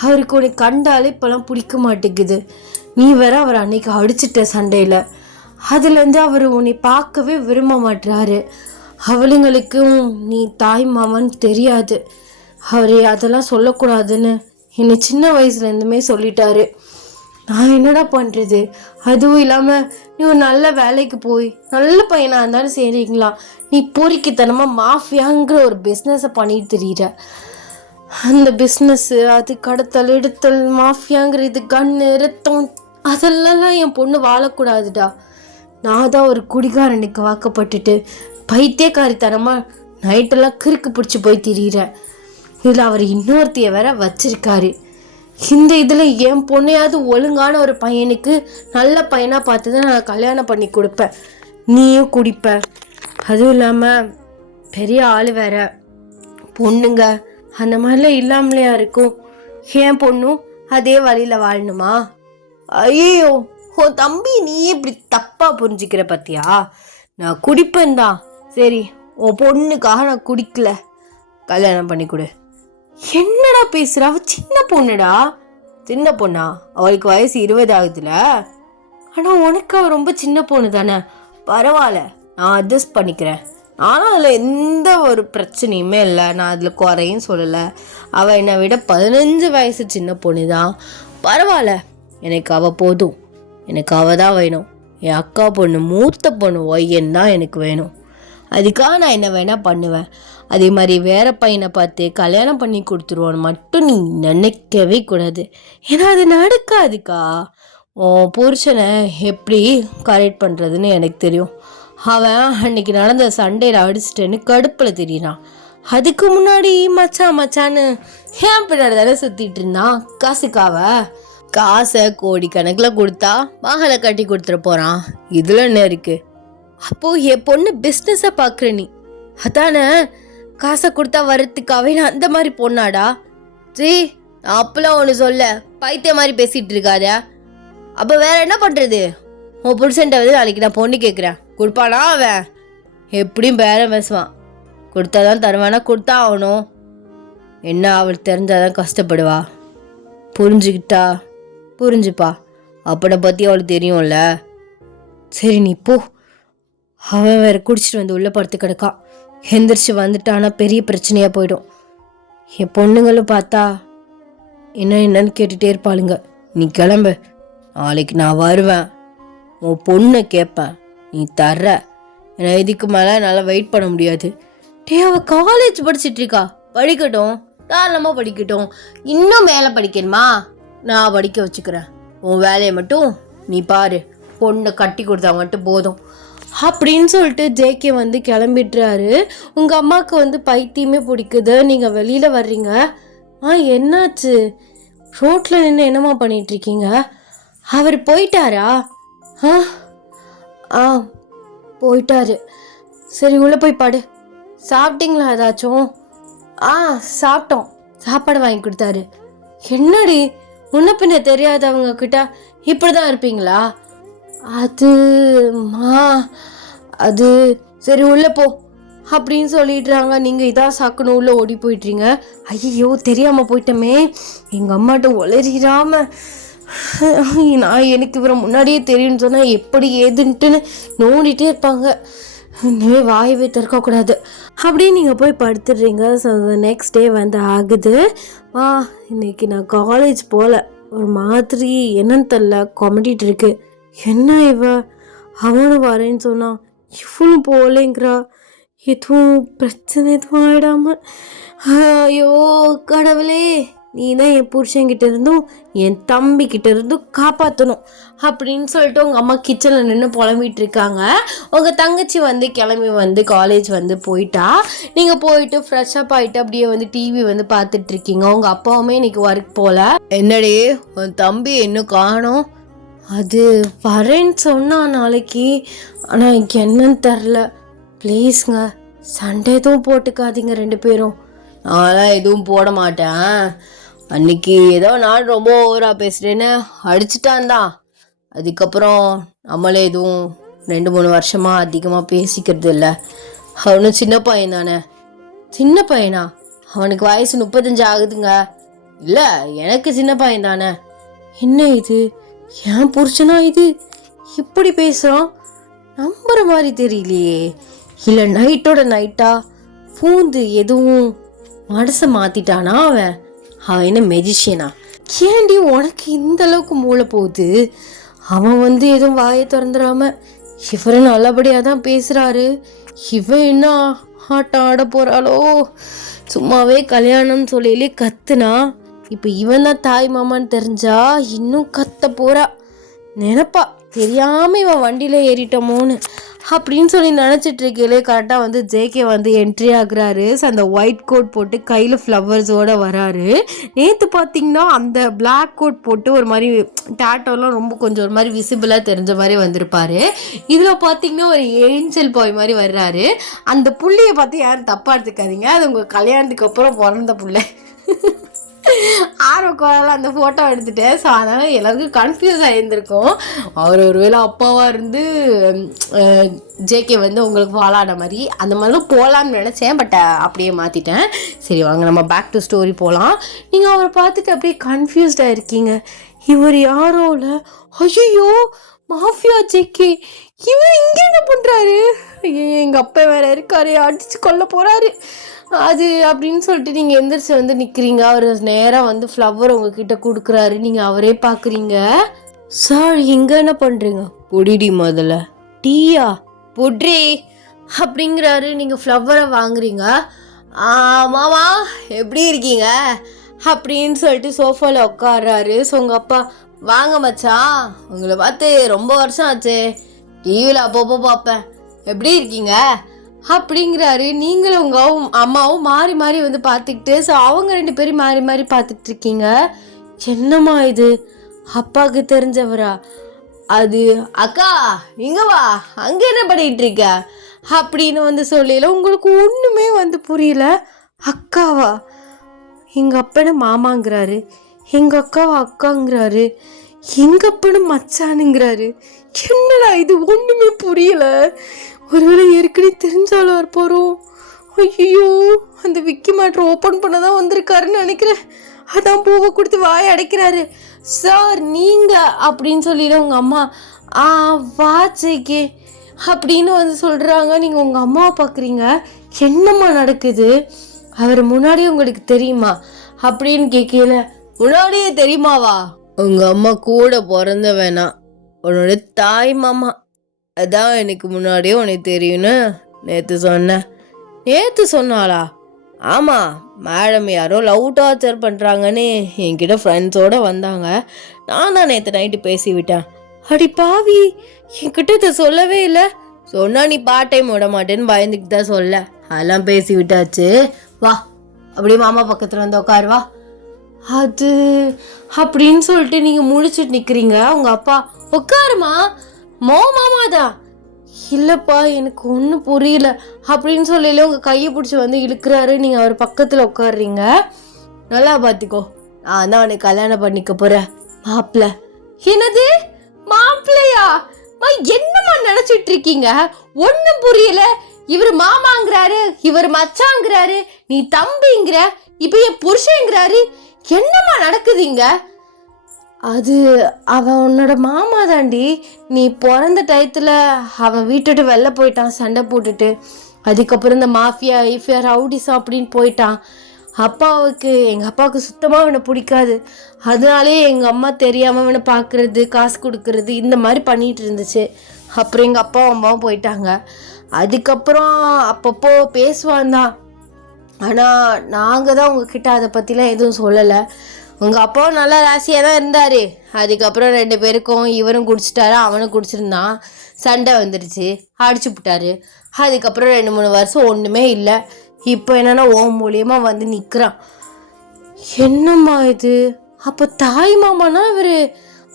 அவருக்கு உனக்கு கண்டாலே இப்போலாம் பிடிக்க மாட்டேங்குது. நீ வேற அவர் அன்னைக்கு அடிச்சிட்ட சண்டையில். அதுலேருந்து அவர் உன்னை பார்க்கவே விரும்ப மாட்டுறாரு. அவளுங்களுக்கும் நீ தாய் மாமான்னு தெரியாது. அவர் அதெல்லாம் சொல்லக்கூடாதுன்னு என்னை சின்ன வயசுலேருந்துமே சொல்லிட்டாரு. நான் என்னடா பண்ணுறது? அதுவும் இல்லாமல் நீ ஒரு நல்ல வேலைக்கு போய் நல்ல பையனாக இருந்தாலும் சரிங்களா, நீ பொறிக்கித்தனமாக மாஃபியாங்கிற ஒரு பிஸ்னஸை பண்ணிட்டு தெரியுற. அந்த பிஸ்னஸ்ஸு, அது கடத்தல் எடுத்தல், மாஃபியாங்கிற இது, கண்ணு ரத்தம், அதெல்லாம் என் பொண்ணு வாழக்கூடாதுடா. நான் தான் ஒரு குடிகாரனுக்கு வாக்கப்பட்டுட்டு பைத்தியக்காரித்தனமாக நைட்டெல்லாம் கிறுக்கு பிடிச்சி போய் திரியிறேன். இதில் அவர் இன்னொருத்தைய வேற வச்சிருக்காரு. இந்த இதில் என் பொண்ணையாவது ஒழுங்கான ஒரு பையனுக்கு நல்ல பையனாக பார்த்து தான் நான் கல்யாணம் பண்ணி கொடுப்பேன். நீயும் குடிப்ப. அதுவும் இல்லாமல் பெரிய ஆள் வேற. பொண்ணுங்க அந்த மாதிரிலாம் இல்லாமலையா இருக்கும்? என் பொண்ணும் அதே வழியில் வாழணுமா? ஐயோ, உன் தம்பி நீ இப்படி தப்பாக புரிஞ்சுக்கிற பத்தியா? நான் குடிப்பேன் தான், சரி உன் பொண்ணுக்காக நான் குடிக்கல, கல்யாணம் பண்ணி கொடு. என்னடா பேசுற? அவ சின்ன பொண்ணுடா. சின்ன பொண்ணா? அவளுக்கு வயசு 20 ஆகுதுல. ஆனால் உனக்கு அவள் ரொம்ப சின்ன பொண்ணு தானே. பரவாயில்ல, நான் அட்ஜஸ்ட் பண்ணிக்கிறேன். ஆனால் அதில் எந்த ஒரு பிரச்சனையுமே இல்லை. நான் அதில் குறையும் சொல்லலை. அவள் என்னை விட 15 வயசு சின்ன பொண்ணு தான். பரவாயில்ல, எனக்கு அவள் போதும். எனக்கு அவள் தான் வேணும். என் அக்கா பொண்ணு, மூத்த பொண்ணு ஒய்யன் தான் எனக்கு வேணும். அதுக்காக நான் என்ன வேணால் பண்ணுவேன். அதே மாதிரி வேற பையனை பார்த்து கல்யாணம் பண்ணி கொடுத்துருவோன்னு மட்டும் நீ நினைக்கவே கூடாது. ஏன்னா அது நடக்காதுக்கா. உன் புருஷனை எப்படி கரெக்ட் பண்ணுறதுன்னு எனக்கு தெரியும். அவன் அன்னைக்கு நடந்த சண்டையில் அடிச்சிட்டேன்னு கடுப்பில் தெரியிறான். அதுக்கு முன்னாடி மச்சான் மச்சான்னு ஏன் பின்னாடி தானே சுற்றிட்டு இருந்தான் காசுக்காவ. காசை கோடிக்கணக்கில் கொடுத்தா மகளை கட்டி கொடுத்துட போகிறான். இதில் என்ன இருக்கு? அப்போது என் பொண்ணு பிஸ்னஸை பார்க்குற நீ அதானே? காசை கொடுத்தா வரத்துக்காவே நான் அந்த மாதிரி பொண்ணாடா? சரி, நான் அப்பெல்லாம் ஒன்று சொல்ல, பைத்திய மாதிரி பேசிகிட்டு இருக்காத. அப்போ வேற என்ன பண்ணுறது? உன் புருஷன்ட்ட வந்து நாளைக்கு நான் பொண்ணு கேட்குறேன், கொடுப்பானா அவன்? எப்படியும் பேரம் பேசுவான். கொடுத்தாதான் தருவானா? கொடுத்தா ஆகணும். என்ன அவள் தெரிஞ்சாதான் கஷ்டப்படுவா. புரிஞ்சுக்கிட்டா புரிஞ்சுப்பா. அப்பனை பற்றி அவளுக்கு தெரியும்ல. சரி நீ போ. அவன் வேற குடிச்சிட்டு வந்து உள்ள படுத்து கிடக்கான். எந்திரிச்சு வந்துட்டானா பெரிய பிரச்சனையாக போயிடும். என் பொண்ணுங்களும் பார்த்தா என்னன்னு கேட்டுகிட்டே இருப்பாளுங்க. நீ கிளம்பு, நாளைக்கு நான் வருவேன், உன் பொண்ணை கேட்பேன், நீ தர்ற. ஏன்னா இதுக்கு மேலே என்னால் வெயிட் பண்ண முடியாது. அவள் காலேஜ் படிச்சுட்டு இருக்கா, படிக்கட்டும், தாராளமாக படிக்கட்டும். இன்னும் மேலே படிக்கணுமா? நான் படிக்க வச்சுக்கிறேன். உன் வேலையை மட்டும் நீ பாரு, பொண்ணை கட்டி கொடுத்தா மட்டும் போதும் அப்படின்னு சொல்லிட்டு ஜேகே வந்து கிளம்பிட்டுறாரு. உங்கள் அம்மாவுக்கு வந்து பைத்தியமே பிடிக்குது, நீங்கள் வெளியில் வர்றீங்க. என்னாச்சு? ரோட்டில் நின்று என்னம்மா பண்ணிகிட்ருக்கீங்க? அவர் போயிட்டாரா? போயிட்டாரு. சரி உள்ளே போய் பாடு. சாப்பிட்டீங்களா ஏதாச்சும்? சாப்பிட்டோம். சாப்பாடு வாங்கி கொடுத்தாரு. என்னடி முன்ன பின்ன தெரியாதவங்க கிட்ட இப்படி தான் இருப்பீங்களா? அது சரி உள்ளே போ அப்படின்னு சொல்லிடுறாங்க. நீங்கள் இதான் சாக்கணும், உள்ளே ஓடி போயிட்டுறீங்க. ஐயோ தெரியாமல் போயிட்டோமே. எங்கள் அம்மாட்ட உளறிடாம நான் எனக்கு இவரை முன்னாடியே தெரியும்னு சொன்னால் எப்படி ஏதுன்ட்டுன்னு நோண்டிகிட்டே இருப்பாங்க. இனிமே வாயவே திறக்கக்கூடாது அப்படின்னு நீங்கள் போய் படுத்துடுறீங்க. ஸோ நெக்ஸ்ட் டே வந்து ஆகுது. இன்னைக்கு நான் காலேஜ் போகல, ஒரு மாதிரி என்னன்னு தெரில கொமட்டிகிட்டு இருக்கு. என்ன இவ அவனும் வரேன்னு சொன்னான், இவனும் போகலேங்கிறா. எதுவும் பிரச்சனை எதுவும் ஆகிடாம. ஐயோ கடவுளே, நீ தான் என் புருஷன்கிட்ட இருந்தும் என் தம்பிக்கிட்ட இருந்தும் காப்பாற்றணும் அப்படின்னு சொல்லிட்டு உங்கள் அம்மா கிச்சனில் நின்று புலம்பிகிட்டு இருக்காங்க. உங்கள் தங்கச்சி வந்து கிளம்பி வந்து காலேஜ் வந்து போயிட்டா. நீங்கள் போயிட்டு ஃப்ரெஷ்ஷப் ஆகிட்டு அப்படியே வந்து டிவி வந்து பார்த்துட்ருக்கீங்க. உங்கள் அப்பாவுமே இன்னைக்கு ஒர்க் போகல. என்னடி உன் தம்பி இன்னும் காணோம்? அது வரேன்னு சொன்னான் நாளைக்கு, ஆனால் என்னன்னு தெரில. ப்ளீஸுங்க சண்டே எதுவும் போட்டுக்காதீங்க ரெண்டு பேரும். நான்லாம் எதுவும் போட மாட்டேன். அன்னைக்கு ஏதோ நான் ரொம்ப ஓவராக பேசுகிறேன்னு அடிச்சிட்டான் தான். அதுக்கப்புறம் நம்மளே எதுவும் 2-3 வருஷமாக அதிகமாக பேசிக்கிறது இல்லை. அவனும் சின்ன பையன் தானே. சின்ன பையனா? அவனுக்கு வயசு 35 ஆகுதுங்க. இல்லை எனக்கு சின்ன பையன் தானே. என்ன இது என் புருஷனா? இது இப்படி பேசுகிறான், நம்புற மாதிரி தெரியலையே. இல்லை நைட்டோட நைட்டா பூந்து எதுவும் மனசை மாற்றிட்டானா அவன்? என்ன மெஜிஷியனா? ஏண்டி உனக்கு இந்த அளவுக்கு மூளை போகுது? அவன் வந்து எதுவும் வாயை திறந்துடாம இவரை நல்லபடியாக தான் பேசுகிறாரு. இவன் என்ன ஆட்டம் ஆட போகிறாளோ? சும்மாவே கல்யாணம்னு சொல்லிலே கத்துனா, இப்போ இவன் தான் தாய் மாமான்னு தெரிஞ்சா இன்னும் கத்த போறா. நினைப்பா தெரியாமல் இவன் வண்டியில் ஏறிட்டோமோன்னு அப்படின்னு சொல்லி நினச்சிட்டு இருக்கே. கரெக்டாக வந்து ஜேகே வந்து என்ட்ரி ஆகுறாரு. ஸோ அந்த ஒயிட் கோட் போட்டு கையில் ஃப்ளவர்ஸோடு வராரு. நேற்று பார்த்தீங்கன்னா அந்த பிளாக் கோட் போட்டு ஒரு மாதிரி டேட்டோலாம் ரொம்ப கொஞ்சம் ஒரு மாதிரி விசிபிளாக தெரிஞ்ச மாதிரி வந்திருப்பாரு. இதில் பார்த்தீங்கன்னா ஒரு ஏஞ்சல் பாய் மாதிரி வர்றாரு. அந்த புள்ளியை பார்த்து யாரும் தப்பாக எடுத்துக்காதீங்க, அது உங்கள் கல்யாணத்துக்கு அப்புறம் பிறந்த புள்ளை. ஆர்வக்கோளால அந்த ஃபோட்டோ எடுத்துட்டேன். ஸோ அதனால் எல்லாருக்கும் கன்ஃபியூஸ் ஆகியிருந்திருக்கும். அவர் ஒருவேளை அப்பாவாக இருந்து ஜேகே வந்து உங்களுக்கு ஃபாலோ ஆன மாதிரி அந்த மாதிரி தான் போகலான்னு நினச்சேன். பட் அப்படியே மாற்றிட்டேன். சரி வாங்க நம்ம பேக் டு ஸ்டோரி போகலாம். நீங்கள் அவரை பார்த்துட்டு அப்படியே கன்ஃபியூஸ்டாக இருக்கீங்க. இவர் யாரோ இல்லை, ஐயோ மாஃபியா ஜேகே, இவர் இங்கே என்ன பண்ணுறாரு? எங்கள் அப்பா வேறு இருக்காரு, அடித்து கொல்ல போகிறாரு அது அப்படின்னு சொல்லிட்டு நீங்கள் எந்திரிச்சு வந்து நிற்கிறீங்க. அவர் நேராக வந்து ஃப்ளவர் உங்ககிட்ட கொடுக்குறாரு. நீங்கள் அவரே பார்க்குறீங்க. சார் இங்கே என்ன பண்ணுறீங்க? பொடிடி முதல்ல. டீயா? பொட்ரி அப்படிங்கிறாரு. நீங்கள் ஃப்ளவரை வாங்குறீங்க. மாமா எப்படி இருக்கீங்க அப்படின்னு சொல்லிட்டு சோஃபாவில் உட்காடுறாரு. ஸோ உங்கள் அப்பா வாங்க மச்சான், உங்களை பார்த்து ரொம்ப வருஷம் ஆச்சு, டிவியில் அப்பப்போ பார்ப்பேன், எப்படி இருக்கீங்க அப்படிங்கிறாரு. நீங்களும் உங்கள் அம்மாவும் மாறி மாறி வந்து பார்த்துக்கிட்டு, ஸோ அவங்க 2 பேரும் மாறி மாறி பார்த்துட்டு இருக்கீங்க. என்னம்மா இது அப்பாவுக்கு தெரிஞ்சவரா? அது அக்கா இங்க வா, அங்க என்ன பண்ணிட்டு இருக்க அப்படின்னு வந்து சொல்லல. உங்களுக்கு ஒண்ணுமே வந்து புரியல. அக்காவா? எங்க அப்பனை மாமாங்கிறாரு, எங்க அக்காவை அக்காங்கிறாரு, எங்க அப்பனை மச்சானுங்கிறாரு. என்னடா இது, ஒண்ணுமே புரியல. ஒருவேளை ஏற்கனவே தெரிஞ்சாலும் இருப்பாரோ? ஐயோ, அந்த விக்கி மேட்ரு ஓப்பன் பண்ணதான் வந்திருக்காருன்னு நினைக்கிறேன். அதான் பூவை கொடுத்து வாயை அடைக்கிறாரு. சார் நீங்க அப்படின்னு சொல்லிட உங்க அம்மா வாச்சைக்கே அப்படின்னு வந்து சொல்றாங்க. நீங்க உங்க அம்மாவை பாக்குறீங்க, என்னம்மா நடக்குது? அவர் முன்னாடியே உங்களுக்கு தெரியுமா அப்படின்னு கேட்கல. முன்னாடியே தெரியுமாவா? உங்க அம்மா கூட பிறந்த வேணாம், உன்னோட தாய் மாமா, அதான் எனக்கு முன்னாடியே உனக்கு தெரியும்னு நேற்று சொன்னேன். நேற்று சொன்னாளா? ஆமாம், மேடம் யாரோ லவ் டார்ச்சர் பண்ணுறாங்கன்னு என்கிட்ட ஃப்ரெண்ட்ஸோடு வந்தாங்க. நான் தான் நேற்று நைட்டு பேசி விட்டேன். அடி பாவி, என்கிட்ட இதை சொல்லவே இல்லை. சொன்னால் நீ பார்ட் டைம் விட மாட்டேன்னு பயந்துக்கிட்டு தான் சொல்ல. அதெல்லாம் பேசி விட்டாச்சு. வா, அப்படியே மாமா பக்கத்தில் வந்து உட்காரு வா. அது அப்படின்னு சொல்லிட்டு நீங்கள் முழிச்சிட்டு நிற்கிறீங்க. உங்கள் அப்பா உட்காருமா, மாமா தான். இல்லைப்பா எனக்கு ஒன்றும் புரியல அப்படின்னு சொல்லல. உங்கள் கையை பிடிச்சி வந்து இழுக்கிறாரு. நீங்கள் அவர் பக்கத்தில் உட்காடுறீங்க. நல்லா பார்த்துக்கோ, நான் தான் அவனை கல்யாணம் பண்ணிக்க போகிறேன் மாப்பிள்ள. என்னது மாப்பிள்ளையா? என்னம்மா நினச்சிட்டு இருக்கீங்க? ஒன்றும் புரியல. இவர் மாமாங்கிறாரு, இவர் மச்சாங்கிறாரு, நீ தம்பிங்கிற, இப்போ என் புருஷங்கிறாரு. என்னம்மா நடக்குதுங்க? அது அவன் உன்னோட மாமா தாண்டி. நீ பிறந்த டயத்தில் அவன் வீட்டுட்டு வெளில போயிட்டான் சண்டை போட்டுட்டு. அதுக்கப்புறம் இந்த மாஃபியா ஐஃபியா ரவுடிஸா அப்படின்னு போயிட்டான். எங்கள் அப்பாவுக்கு சுத்தமாக அவனை பிடிக்காது. அதனாலே எங்கள் அம்மா தெரியாமல் அவனை பார்க்குறது, காசு கொடுக்கறது, இந்த மாதிரி பண்ணிகிட்டு இருந்துச்சு. அப்புறம் எங்கள் அப்பா அம்மாவும் போயிட்டாங்க. அதுக்கப்புறம் அப்பப்போ பேசுவான் தான். ஆனால் நாங்கள் தான் உங்ககிட்ட அதை பற்றிலாம் எதுவும் சொல்லலை. உங்கள் அப்பாவும் நல்லா ராசியாக தான் இருந்தார். அதுக்கப்புறம் 2 பேருக்கும் இவரும் குடிச்சிட்டாரு, அவனும் குடிச்சிருந்தான். சண்டை வந்துடுச்சு, அடிச்சு விட்டாரு. அதுக்கப்புறம் 2-3 வருஷம் ஒன்றுமே இல்லை. இப்போ என்னன்னா ஓம் மூலியமாக வந்து நிற்கிறான். என்னம்மா இது? அப்போ தாய் மாமானா இவர்?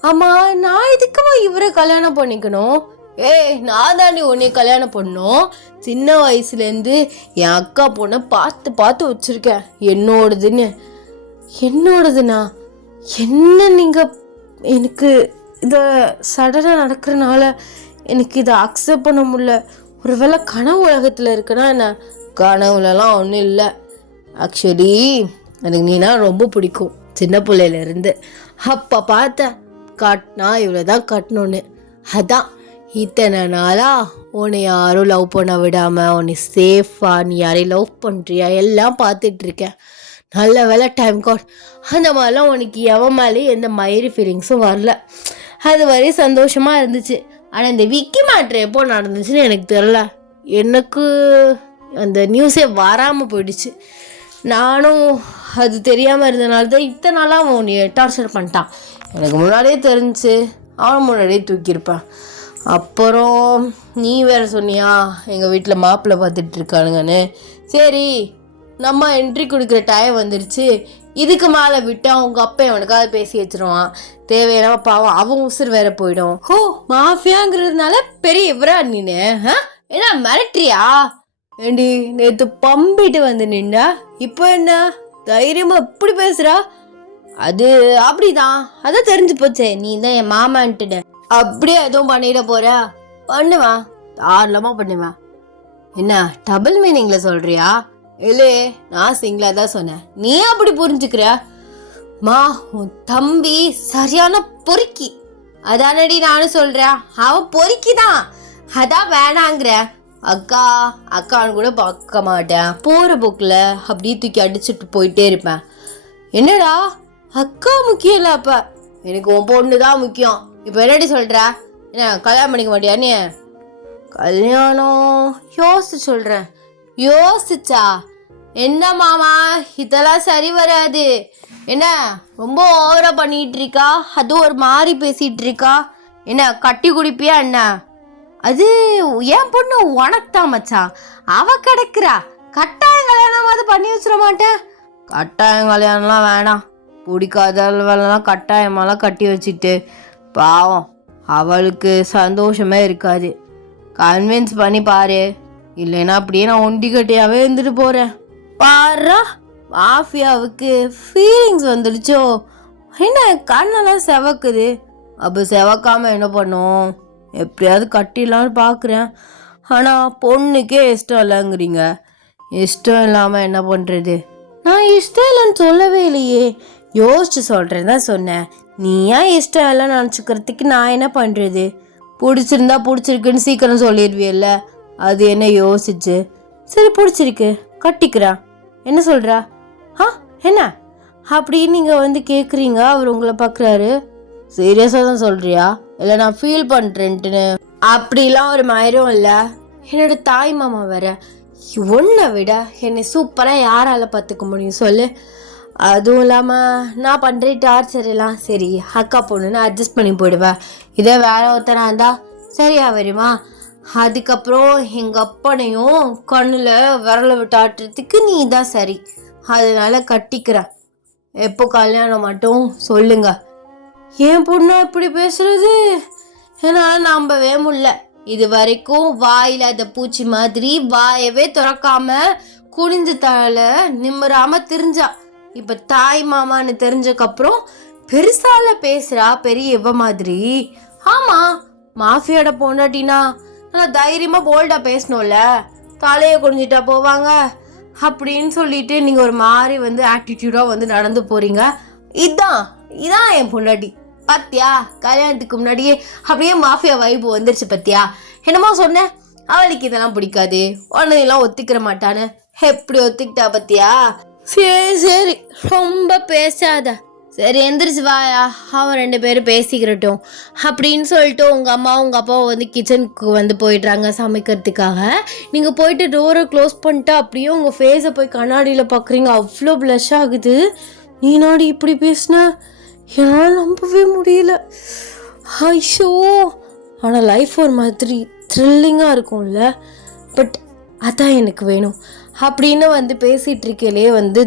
ஆமாம், நான் இதுக்குமா இவரை கல்யாணம் பண்ணிக்கணும்? நான் தாண்டி உன்னை கல்யாணம் பண்ணோம். சின்ன வயசுலேருந்து என் அக்கா பொண்ணை பார்த்து பார்த்து வச்சுருக்கேன் என்னோடதுன்னு. என்னோடதுண்ணா? என்ன நீங்கள் எனக்கு இதை சடனாக நடக்கிறனால எனக்கு இதை அக்செப்ட் பண்ண முடியல. ஒருவேளை கனவு உலகத்தில் இருக்குன்னா என்ன? கனவுலலாம் ஒன்றும் இல்லை. ஆக்சுவலி எனக்கு நீனா ரொம்ப பிடிக்கும் சின்ன பிள்ளையிலேருந்து. அப்போ பார்த்தேன் கட்டினா இவ்வளோ தான் கட்டணுன்னு. அதான் இத்தனை நாளாக உன்னை யாரும் லவ் பண்ண விடாமல் உன்னை சேஃபாக நீ யாரையும் லவ் பண்ணுறியா எல்லாம் பார்த்துட்ருக்கேன். நல்ல வேலை டைம் காட். அந்த மாதிரிலாம் உனக்கு எவன் மேலேயும் எந்த மயிறு ஃபீலிங்ஸும் வரல. அது வரையும் சந்தோஷமாக இருந்துச்சு. ஆனால் இந்த விக்கி மேட்ரு எப்போ நடந்துச்சுன்னு எனக்கு தெரில. எனக்கு அந்த நியூஸே வராமல் போயிடுச்சு. நானும் அது தெரியாமல் இருந்தனால தான் இத்தனை நாளாக அவன் உன்னை டார்ச்சர் பண்ணிட்டான். எனக்கு முன்னாடியே தெரிஞ்சு அவன் முன்னாடியே தூக்கியிருப்பேன். அப்புறம் நீ வேறு சொன்னியா எங்கள் வீட்டில் மாப்பிள்ளை பார்த்துட்டு இருக்கானுங்கன்னு. சரி, நம்ம என்ட்ரி கொடுக்குற டைம் வந்துருச்சு. இதுக்கு மேலே விட்டு அவங்க அப்பா அவனுக்காக பேசி வச்சிருவான். தேவையான பாவம் அவன் உசுர் வேற போயிடும். ஹோ, மாஃபியாங்கிறதுனால பெரிய இவரா நீனு? என்ன மிரட்டுறியா? ஏண்டி நேற்று பம்பிட்டு வந்து நின்றா, இப்போ என்ன தைரியமா இப்படி பேசுறா? அது அப்படிதான், அதான் தெரிஞ்சு போச்சே நீ தான் என் மாமான்ட்டு. அப்படியே எதுவும் பண்ணிட போற? பண்ணுவேன், தாராளமாக பண்ணுவேன். என்ன டபுள் மீனிங்ல சொல்றியா? இல்லையே, நான் சிங்கிளா தான் சொன்னேன். நீ அப்படி புரிஞ்சுக்கிற? மா, உன் தம்பி சரியான பொறுக்கி. அதானடி நானும் சொல்றேன், அவன் பொறுக்கி தான். அதான் வேணாங்கிற. அக்கான்னு கூட பார்க்க மாட்டேன். போகிற போக்கில் அப்படியே தூக்கி அடிச்சுட்டு போயிட்டே இருப்பேன். என்னடா அக்கா முக்கியம் இல்லை, அப்போ எனக்கு உன் பொண்ணு தான் முக்கியம். இப்போ என்னடி சொல்கிற? என்ன கல்யாணம் பண்ணிக்க மாட்டியா நீ? கல்யாணம் யோசிச்சு சொல்கிறேன். யோசிச்சா என்ன மாமா, இதெல்லாம் சரி வராது. என்ன ரொம்ப ஓவரா பண்ணிட்டு இருக்கா? அதுவும் ஒரு மாதிரி பேசிட்டு இருக்கா. என்ன கட்டி குடிப்பியா என்ன? அது என் பொண்ணு உனக்குத்தான் மச்சான். அவ கிடைக்கிறா. கட்டாயம் கல்யாணமாவது பண்ணி வச்சிட மாட்டேன். கட்டாயம் கல்யாணம்லாம் வேணாம். பிடிக்காதவெல்லாம் கட்டாயமாலாம் கட்டி வச்சுட்டு பாவம் அவளுக்கு சந்தோஷமே இருக்காது. கன்வின்ஸ் பண்ணி பாரு, இல்லைன்னா அப்படியே நான் ஒண்டி கட்டியாவே இருந்துட்டு போகிறேன். பாரா மாஃபியாவுக்கு ஃபீலிங்ஸ் வந்துடுச்சோ, என்ன கண்ணெல்லாம் செவக்குது. அப்போ செவக்காமல் என்ன பண்ணும், எப்படியாவது கட்டிடலான்னு பார்க்குறேன். ஆனால் பொண்ணுக்கே இஷ்டம் இல்லைங்கிறீங்க. இஷ்டம் இல்லாமல் என்ன பண்ணுறது? நான் இஷ்டம் இல்லைன்னு சொல்லவே இல்லையே, யோசிச்சு சொல்கிறேன் தான் சொன்னேன். நீ ஏன் இஷ்டம் இல்லைன்னு நினச்சிக்கிறதுக்கு நான் என்ன பண்ணுறது? பிடிச்சிருந்தா பிடிச்சிருக்குன்னு சீக்கிரம் சொல்லிடுவியல்ல, அது என்ன யோசிச்சு? சரி பிடிச்சிருக்கு கட்டிக்கிறான், என்ன சொல்கிறா? என்ன அப்படின்னு நீங்கள் கேட்குறீங்க. அவர் உங்களை பார்க்குறாரு. சீரியஸாக தான் சொல்கிறியா இல்லை நான் ஃபீல் பண்ணுறேன்ட்டுன்னு? அப்படிலாம் ஒரு மயிரும் இல்லை. என்னோட தாய் மாமா வேற, ஒன்றை விட என்னை சூப்பராக யாரால் பார்த்துக்க முடியும் சொல்லு? அதுவும் இல்லாமல் நான் பண்ணுற டார்ச்சர் எல்லாம் சரி அக்கா பொண்ணுன்னு அட்ஜஸ்ட் பண்ணி போயிடுவேன். இதே வேற ஒருத்தனா இருந்தா சரியா வருமா? அதுக்கப்புறம் எங்கள் அப்பனையும் கண்ணில் விரல விட்டு ஆட்டுறதுக்கு நீ தான் சரி, அதனால கட்டிக்கிறேன். எப்போ கல்யாணம் மட்டும் சொல்லுங்க. ஏன் பொண்ணா இப்படி பேசுறது? என்னால் நம்பவே முடியல. இது வரைக்கும் வாயில அந்த பூச்சி மாதிரி வாயவே திறக்காம குனிஞ்சு தலை நிம்மராம தெரிஞ்சா. இப்ப தாய் மாமான்னு தெரிஞ்சக்கப்புறம் பெருசால பேசுறா, பெரிய இவ மாதிரி. ஆமா, மாஃபியோட பொண்டாட்டினா நல்லா தைரியமா போல்டா பேசணும்ல, தலையை குனிஞ்சிட்டா போவாங்க அப்படின்னு சொல்லிட்டு நீங்க ஒரு மாதிரி ஆட்டிடியூடா நடந்து போறீங்க. இதான் என் பொண்டாட்டி பத்தியா? கல்யாணத்துக்கு முன்னாடியே அப்படியே மாஃபியா வைப்பு வந்துருச்சு பத்தியா? என்னமோ சொன்னேன், அவளுக்கு இதெல்லாம் பிடிக்காது, உடனெல்லாம் ஒத்துக்கிற மாட்டான்னு. எப்படி ஒத்துக்கிட்டா பத்தியா? சரி ரொம்ப பேசாத, சரி எந்திரிச்சு வாயா, அவன் 2 பேரும் பேசிக்கிறட்டும் அப்படின்னு சொல்லிட்டு உங்கள் அம்மா உங்கள் அப்பாவை கிச்சனுக்கு போயிடுறாங்க சமைக்கிறதுக்காக. நீங்கள் போயிட்டு டோரை க்ளோஸ் பண்ணிட்டு அப்படியே உங்கள் ஃபேஸை போய் கண்ணாடியில் பார்க்குறீங்க. அவ்வளோ ப்ளஷ் ஆகுது. நீ நாடி இப்படி பேசின என்னால் நம்பவே முடியல. ஐயோ, ஆனால் லைஃப் ஒரு மாதிரி த்ரில்லிங்காக இருக்கும்ல. பட் அதான் எனக்கு வேணும் அப்படின்னு பேசிகிட்டு இருக்கையிலே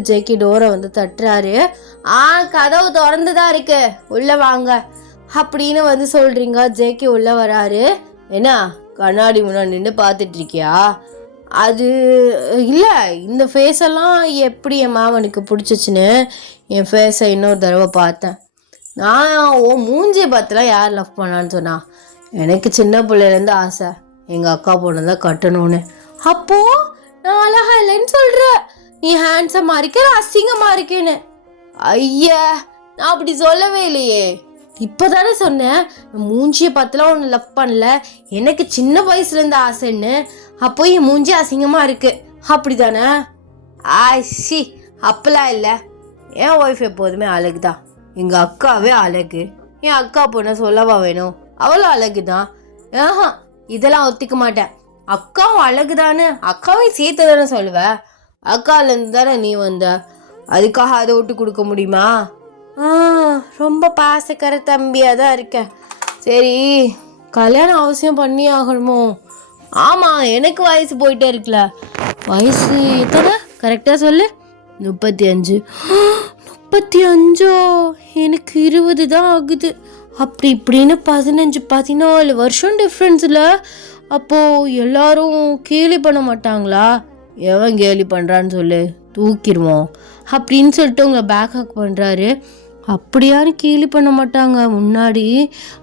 ஜேகே டோரை தட்டுறாரு. கதவு திறந்துதான் இருக்கு, உள்ளே வாங்க அப்படின்னு சொல்கிறீங்க. ஜேகே உள்ளே வராரு. என்ன கண்ணாடி முன்னாடி நின்று பார்த்துட்டு இருக்கியா? அது இல்லை, இந்த ஃபேஸெல்லாம் எப்படி என் மாமனுக்கு பிடிச்சிச்சின்னு என் ஃபேஸை இன்னொரு தடவை பார்த்தேன். நான் மூஞ்சியை பார்த்துலாம் யார் லவ் பண்ணான்னு சொன்னா? எனக்கு சின்ன பிள்ளையிலேருந்து ஆசை எங்கள் அக்கா பொண்ணு தான் கட்டணும்னு. அப்போது நான் அழகா இல்லைன்னு சொல்கிற, நீ ஹேண்ட்ஸமாக இருக்க, அசிங்கமாக இருக்கேன்னு. ஐயா, நான் அப்படி சொல்லவே இல்லையே, இப்போ தானே சொன்னேன். மூஞ்சியை பார்த்துலாம் ஒன்று லவ் பண்ணல, எனக்கு சின்ன வயசுலேருந்து ஆசைன்னு. அப்போ என் மூஞ்சி அசிங்கமாக இருக்கு அப்படி தானே? ஆஷி, அப்பெல்லாம் இல்லை. என் ஒய்ஃப் எப்போதுமே அழகு தான், எங்கள் அக்காவே அழகு. என் அக்கா பொண்ணை சொல்லவா வேணும், அவளும் அழகு தான். இதெல்லாம் ஒத்துக்க மாட்டேன். அக்காவும் அழகுதானு அக்காவையும் சேர்த்து தானே சொல்லுவேன். அக்காலேருந்து தானே நீ வந்த, அதுக்காக அதை விட்டு கொடுக்க முடியுமா? ரொம்ப பாசக்கர தம்பியாக தான் இருக்கேன். சரி, கல்யாணம் அவசியம் பண்ணி ஆகணுமோ? ஆமாம், எனக்கு வயசு போயிட்டே இருக்குல்ல. வயசு எத்தனை கரெக்டாக சொல்லு? 35. 35? எனக்கு 20 தான் ஆகுது. அப்படி இப்படின்னு 15-14 வருஷம் டிஃப்ரென்ஸில். அப்போது எல்லாரும் கேலி பண்ண மாட்டாங்களா? எவன் கேலி பண்ணுறான்னு சொல்லு, தூக்கிடுவோம் அப்படின்னு சொல்லிட்டு உங்களை பேக் ஹக் பண்ணுறாரு. அப்படியாரு கேலி பண்ண மாட்டாங்க முன்னாடி,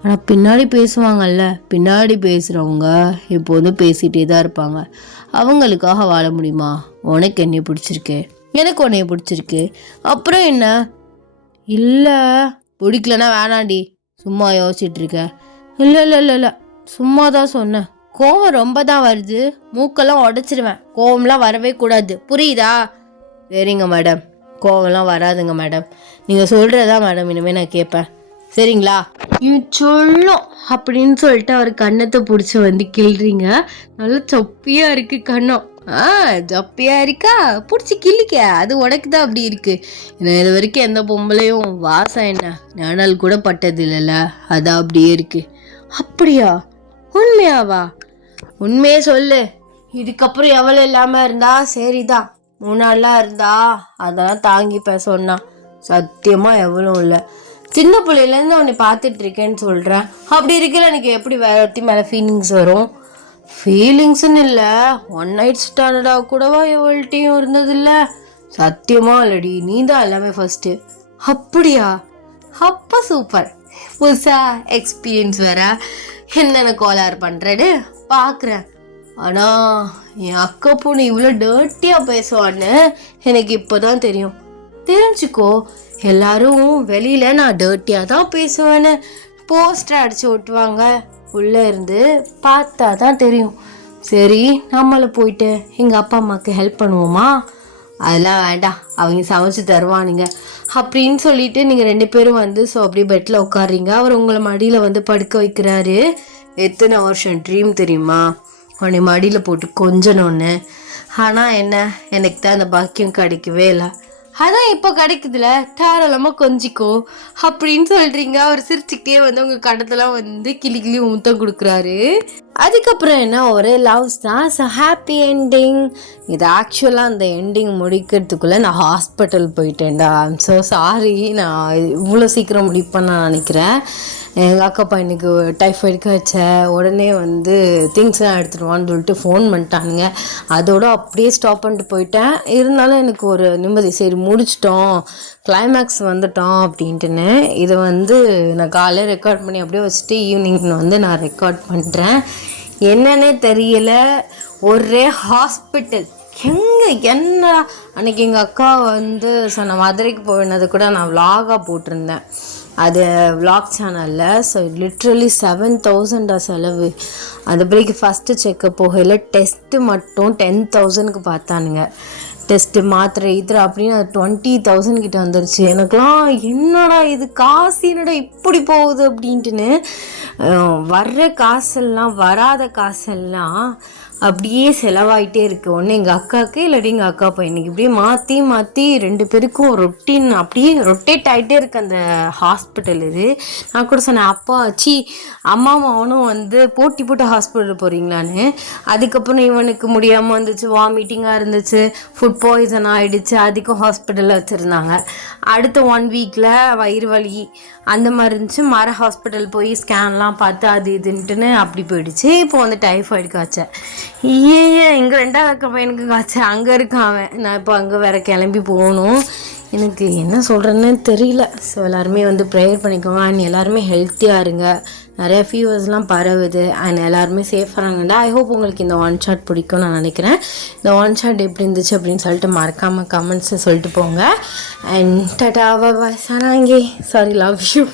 ஆனால் பின்னாடி பேசுவாங்கல்ல. பின்னாடி பேசுகிறவங்க எப்போதும் பேசிகிட்டே தான் இருப்பாங்க. அவங்களுக்காக வாழ முடியுமா? உனக்கு என்னைய பிடிச்சிருக்கு, எனக்கு உன்னைய பிடிச்சிருக்கு, அப்புறம் என்ன? இல்லை பிடிக்கலன்னா வேணாண்டி, சும்மா யோசிச்சுட்டு இருக்க. இல்லை இல்லை இல்லை இல்லை, சும்மா தான் சொன்னேன். கோவம் ரொம்ப தான் வருது, மூக்கெல்லாம் உடச்சிருவேன். கோவம்லாம் வரவே கூடாது, புரியுதா? சரிங்க மேடம், கோவம்லாம் வராதுங்க மேடம், நீங்கள் சொல்கிறதா மேடம் இனிமேல் நான் கேட்பேன், சரிங்களா? சொல்லும் அப்படின்னு சொல்லிட்டு அவர் கண்ணத்தை பிடிச்சி கிள்றீங்க. நல்லா சொப்பியாக இருக்குது கண்ணம். ஜப்பியாக இருக்கா, பிடிச்சி கிள்ளிக்க, அது உனக்கு தான் அப்படி இருக்குது. ஏன்னா இது வரைக்கும் எந்த பொம்பளையும் வாசம் என்ன நிழல் கூட பட்டது இல்லைல்ல, அதான் அப்படியே இருக்குது. அப்படியா? உண்மையாவா? உண்மையே சொல்லு. இதுக்கப்புறம் எவ்வளோ இல்லாமல் இருந்தா சரிதான், முன்னாடிலாம் இருந்தா அதெல்லாம் தாங்கிப்பேன் சொன்னான். சத்தியமாக எவ்வளோ இல்லை. சின்ன பிள்ளையிலேருந்து அவனை பார்த்துட்டு இருக்கேன்னு சொல்கிறேன். அப்படி இருக்கல எனக்கு எப்படி வேற ஒருத்தி மேலே ஃபீலிங்ஸ் வரும்? ஃபீலிங்ஸ்ன்னு இல்லை, ஒன் நைட் ஸ்டாண்டர்டாக கூடவா எவ்வளோட்டையும் இருந்ததில்ல. சத்தியமாக இல்லடி, நீ தான் எல்லாமே ஃபஸ்ட்டு. அப்படியா? அப்போ சூப்பர். புதுசா எக்ஸ்பீரியன்ஸ் வேற. என்னென்ன கோளாறு பண்ணுறேன்னு பார்க்குறேன். ஆனால் என் அக்கா பொண்ணு இவ்வளோ டர்ட்டியாக பேசுவான்னு எனக்கு இப்போ தான் தெரியும். தெரிஞ்சுக்கோ, எல்லாரும் வெளியில் நான் டர்ட்டியாக தான் பேசுவேன்னு போஸ்டர் அடித்து ஓட்டுவாங்க. உள்ளே இருந்து பார்த்தா தான் தெரியும். சரி, நம்மளை போயிட்டு எங்கள் அப்பா அம்மாவுக்கு ஹெல்ப் பண்ணுவோமா? அதெல்லாம் வேண்டாம், அவங்க சமைச்சு தருவானுங்க அப்படின்னு சொல்லிட்டு நீங்கள் 2 பேரும் வந்து ஸோ அப்படியே பெட்டில் உட்காடுறீங்க. அவர் உங்களை மடியில் வந்து படுக்க வைக்கிறாரு. எத்தனை வருஷம் ட்ரீம் தெரியுமா, உன்னை மடியில் போட்டு கொஞ்சணும்னு. ஆனால் என்ன, எனக்கு தான் அந்த பாக்கியம் கிடைக்கவே இல்லை. அதான் இப்போ கிடைக்குதுல, தாராளமாக கொஞ்சிக்கோ அப்படின்னு சொல்கிறீங்க. அவர் சிரிச்சுக்கிட்டே வந்து உங்கள் கடத்தெல்லாம் வந்து கிளி ஊத்தம் கொடுக்குறாரு. அதுக்கப்புறம் என்ன, ஒரே லவ்ஸ் தான். So happy ending. இது ஆக்சுவலாக அந்த எண்டிங் முடிக்கிறதுக்குள்ளே நான் ஹாஸ்பிட்டல் போயிட்டேன்டா. ஐம் ஸோ சாரி, நான் இவ்வளோ சீக்கிரம் முடிப்பேன்னு நான் நினைக்கிறேன். எங்கள் அக்கா பையனுக்கு டைஃபாய்டுக்கு வச்ச உடனே வந்து திங்ஸ்லாம் எடுத்துடுவான்னு சொல்லிட்டு ஃபோன் பண்ணிட்டானுங்க. அதோடு அப்படியே ஸ்டாப் பண்ணிட்டு போயிட்டேன். இருந்தாலும் எனக்கு ஒரு நிம்மதி, சரி முடிச்சிட்டோம், கிளைமேக்ஸ் வந்துட்டோம் அப்படின்ட்டுன்னு. இதை வந்து நான் காலையில் ரெக்கார்ட் பண்ணி அப்படியே வச்சுட்டு ஈவினிங் வந்து நான் ரெக்கார்ட் பண்ணுறேன். என்னன்னே தெரியல, ஒரே ஹாஸ்பிட்டல். என்ன அன்றைக்கி எங்கள் அக்கா வந்து சொன்ன மதுரைக்கு போயினது கூட நான் விலாகாக போட்டிருந்தேன் அது விலாக் சேனலில். ஸோ லிட்ரலி 7,000 செலவு. அந்த பிறகு ஃபஸ்ட்டு செக்கப் போகல டெஸ்ட்டு மட்டும் 10,000க்கு பார்த்தானுங்க. டெஸ்ட்டு மாத்திரை அப்படின்னு அது 20,000 கிட்ட வந்துருச்சு. எனக்குலாம் என்னடா இது காசு, என்னடா இப்படி போகுது அப்படின்ட்டுன்னு. வர்ற காசெல்லாம் வராத காசெல்லாம் அப்படியே செலவாயிட்டே இருக்குது. ஒன்று எங்கள் அக்காவுக்கு, இல்லாட்டி எங்கள் அக்கா பையனுக்கு, இப்படியே மாற்றி 2 பேருக்கும் ரொட்டீன் அப்படியே ரொட்டேட் ஆகிட்டே இருக்குது அந்த ஹாஸ்பிட்டல். இது நான் கூட சொன்னேன், அப்பா ஆச்சு அம்மாவும் அவனும் வந்து போட்டு ஹாஸ்பிட்டல் போகிறீங்களான்னு. அதுக்கப்புறம் இவனுக்கு முடியாமல் வந்துச்சு, வாமிட்டிங்காக இருந்துச்சு, ஃபுட் பாய்சன் ஆகிடுச்சு, அதுக்கும் ஹாஸ்பிட்டலில் வச்சுருந்தாங்க. அடுத்த 1 வீக்கில் வயிறு வலி அந்த மாதிரி இருந்துச்சு. ஹாஸ்பிட்டல் போய் ஸ்கேன்லாம் பார்த்து அது இதுன்ட்டுன்னு அப்படி போயிடுச்சு. இப்போ வந்து டைஃபாய்டு காய்ச்சல். எங்கள் 2வது அக்கா பையனுக்கு காய்ச்சல், அங்கே இருக்கான் அவன். நான் இப்போ அங்கே வேறு கிளம்பி போகணும். எனக்கு என்ன சொல்கிறேன்னு தெரியல. ஸோ எல்லாருமே வந்து ப்ரேயர் பண்ணிக்கோங்க. அண்ட் எல்லாருமே ஹெல்த்தியாக இருங்க. நிறையா ஃபீவர்ஸ்லாம் பரவுது அண்ட் எல்லாருமே சேஃபாக இருங்கடா. ஐ ஹோப் உங்களுக்கு இந்த ஒன் ஷாட் பிடிக்கும்னு நான் நினைக்கிறேன். இந்த ஒன் ஷாட் எப்படி இருந்துச்சு அப்படின்னு சொல்லிட்டு மறக்காமல் கமெண்ட்ஸை சொல்லிட்டு போங்க. அண்ட் டாடா பாய், சாராங்கே, சாரி, லவ் யூ.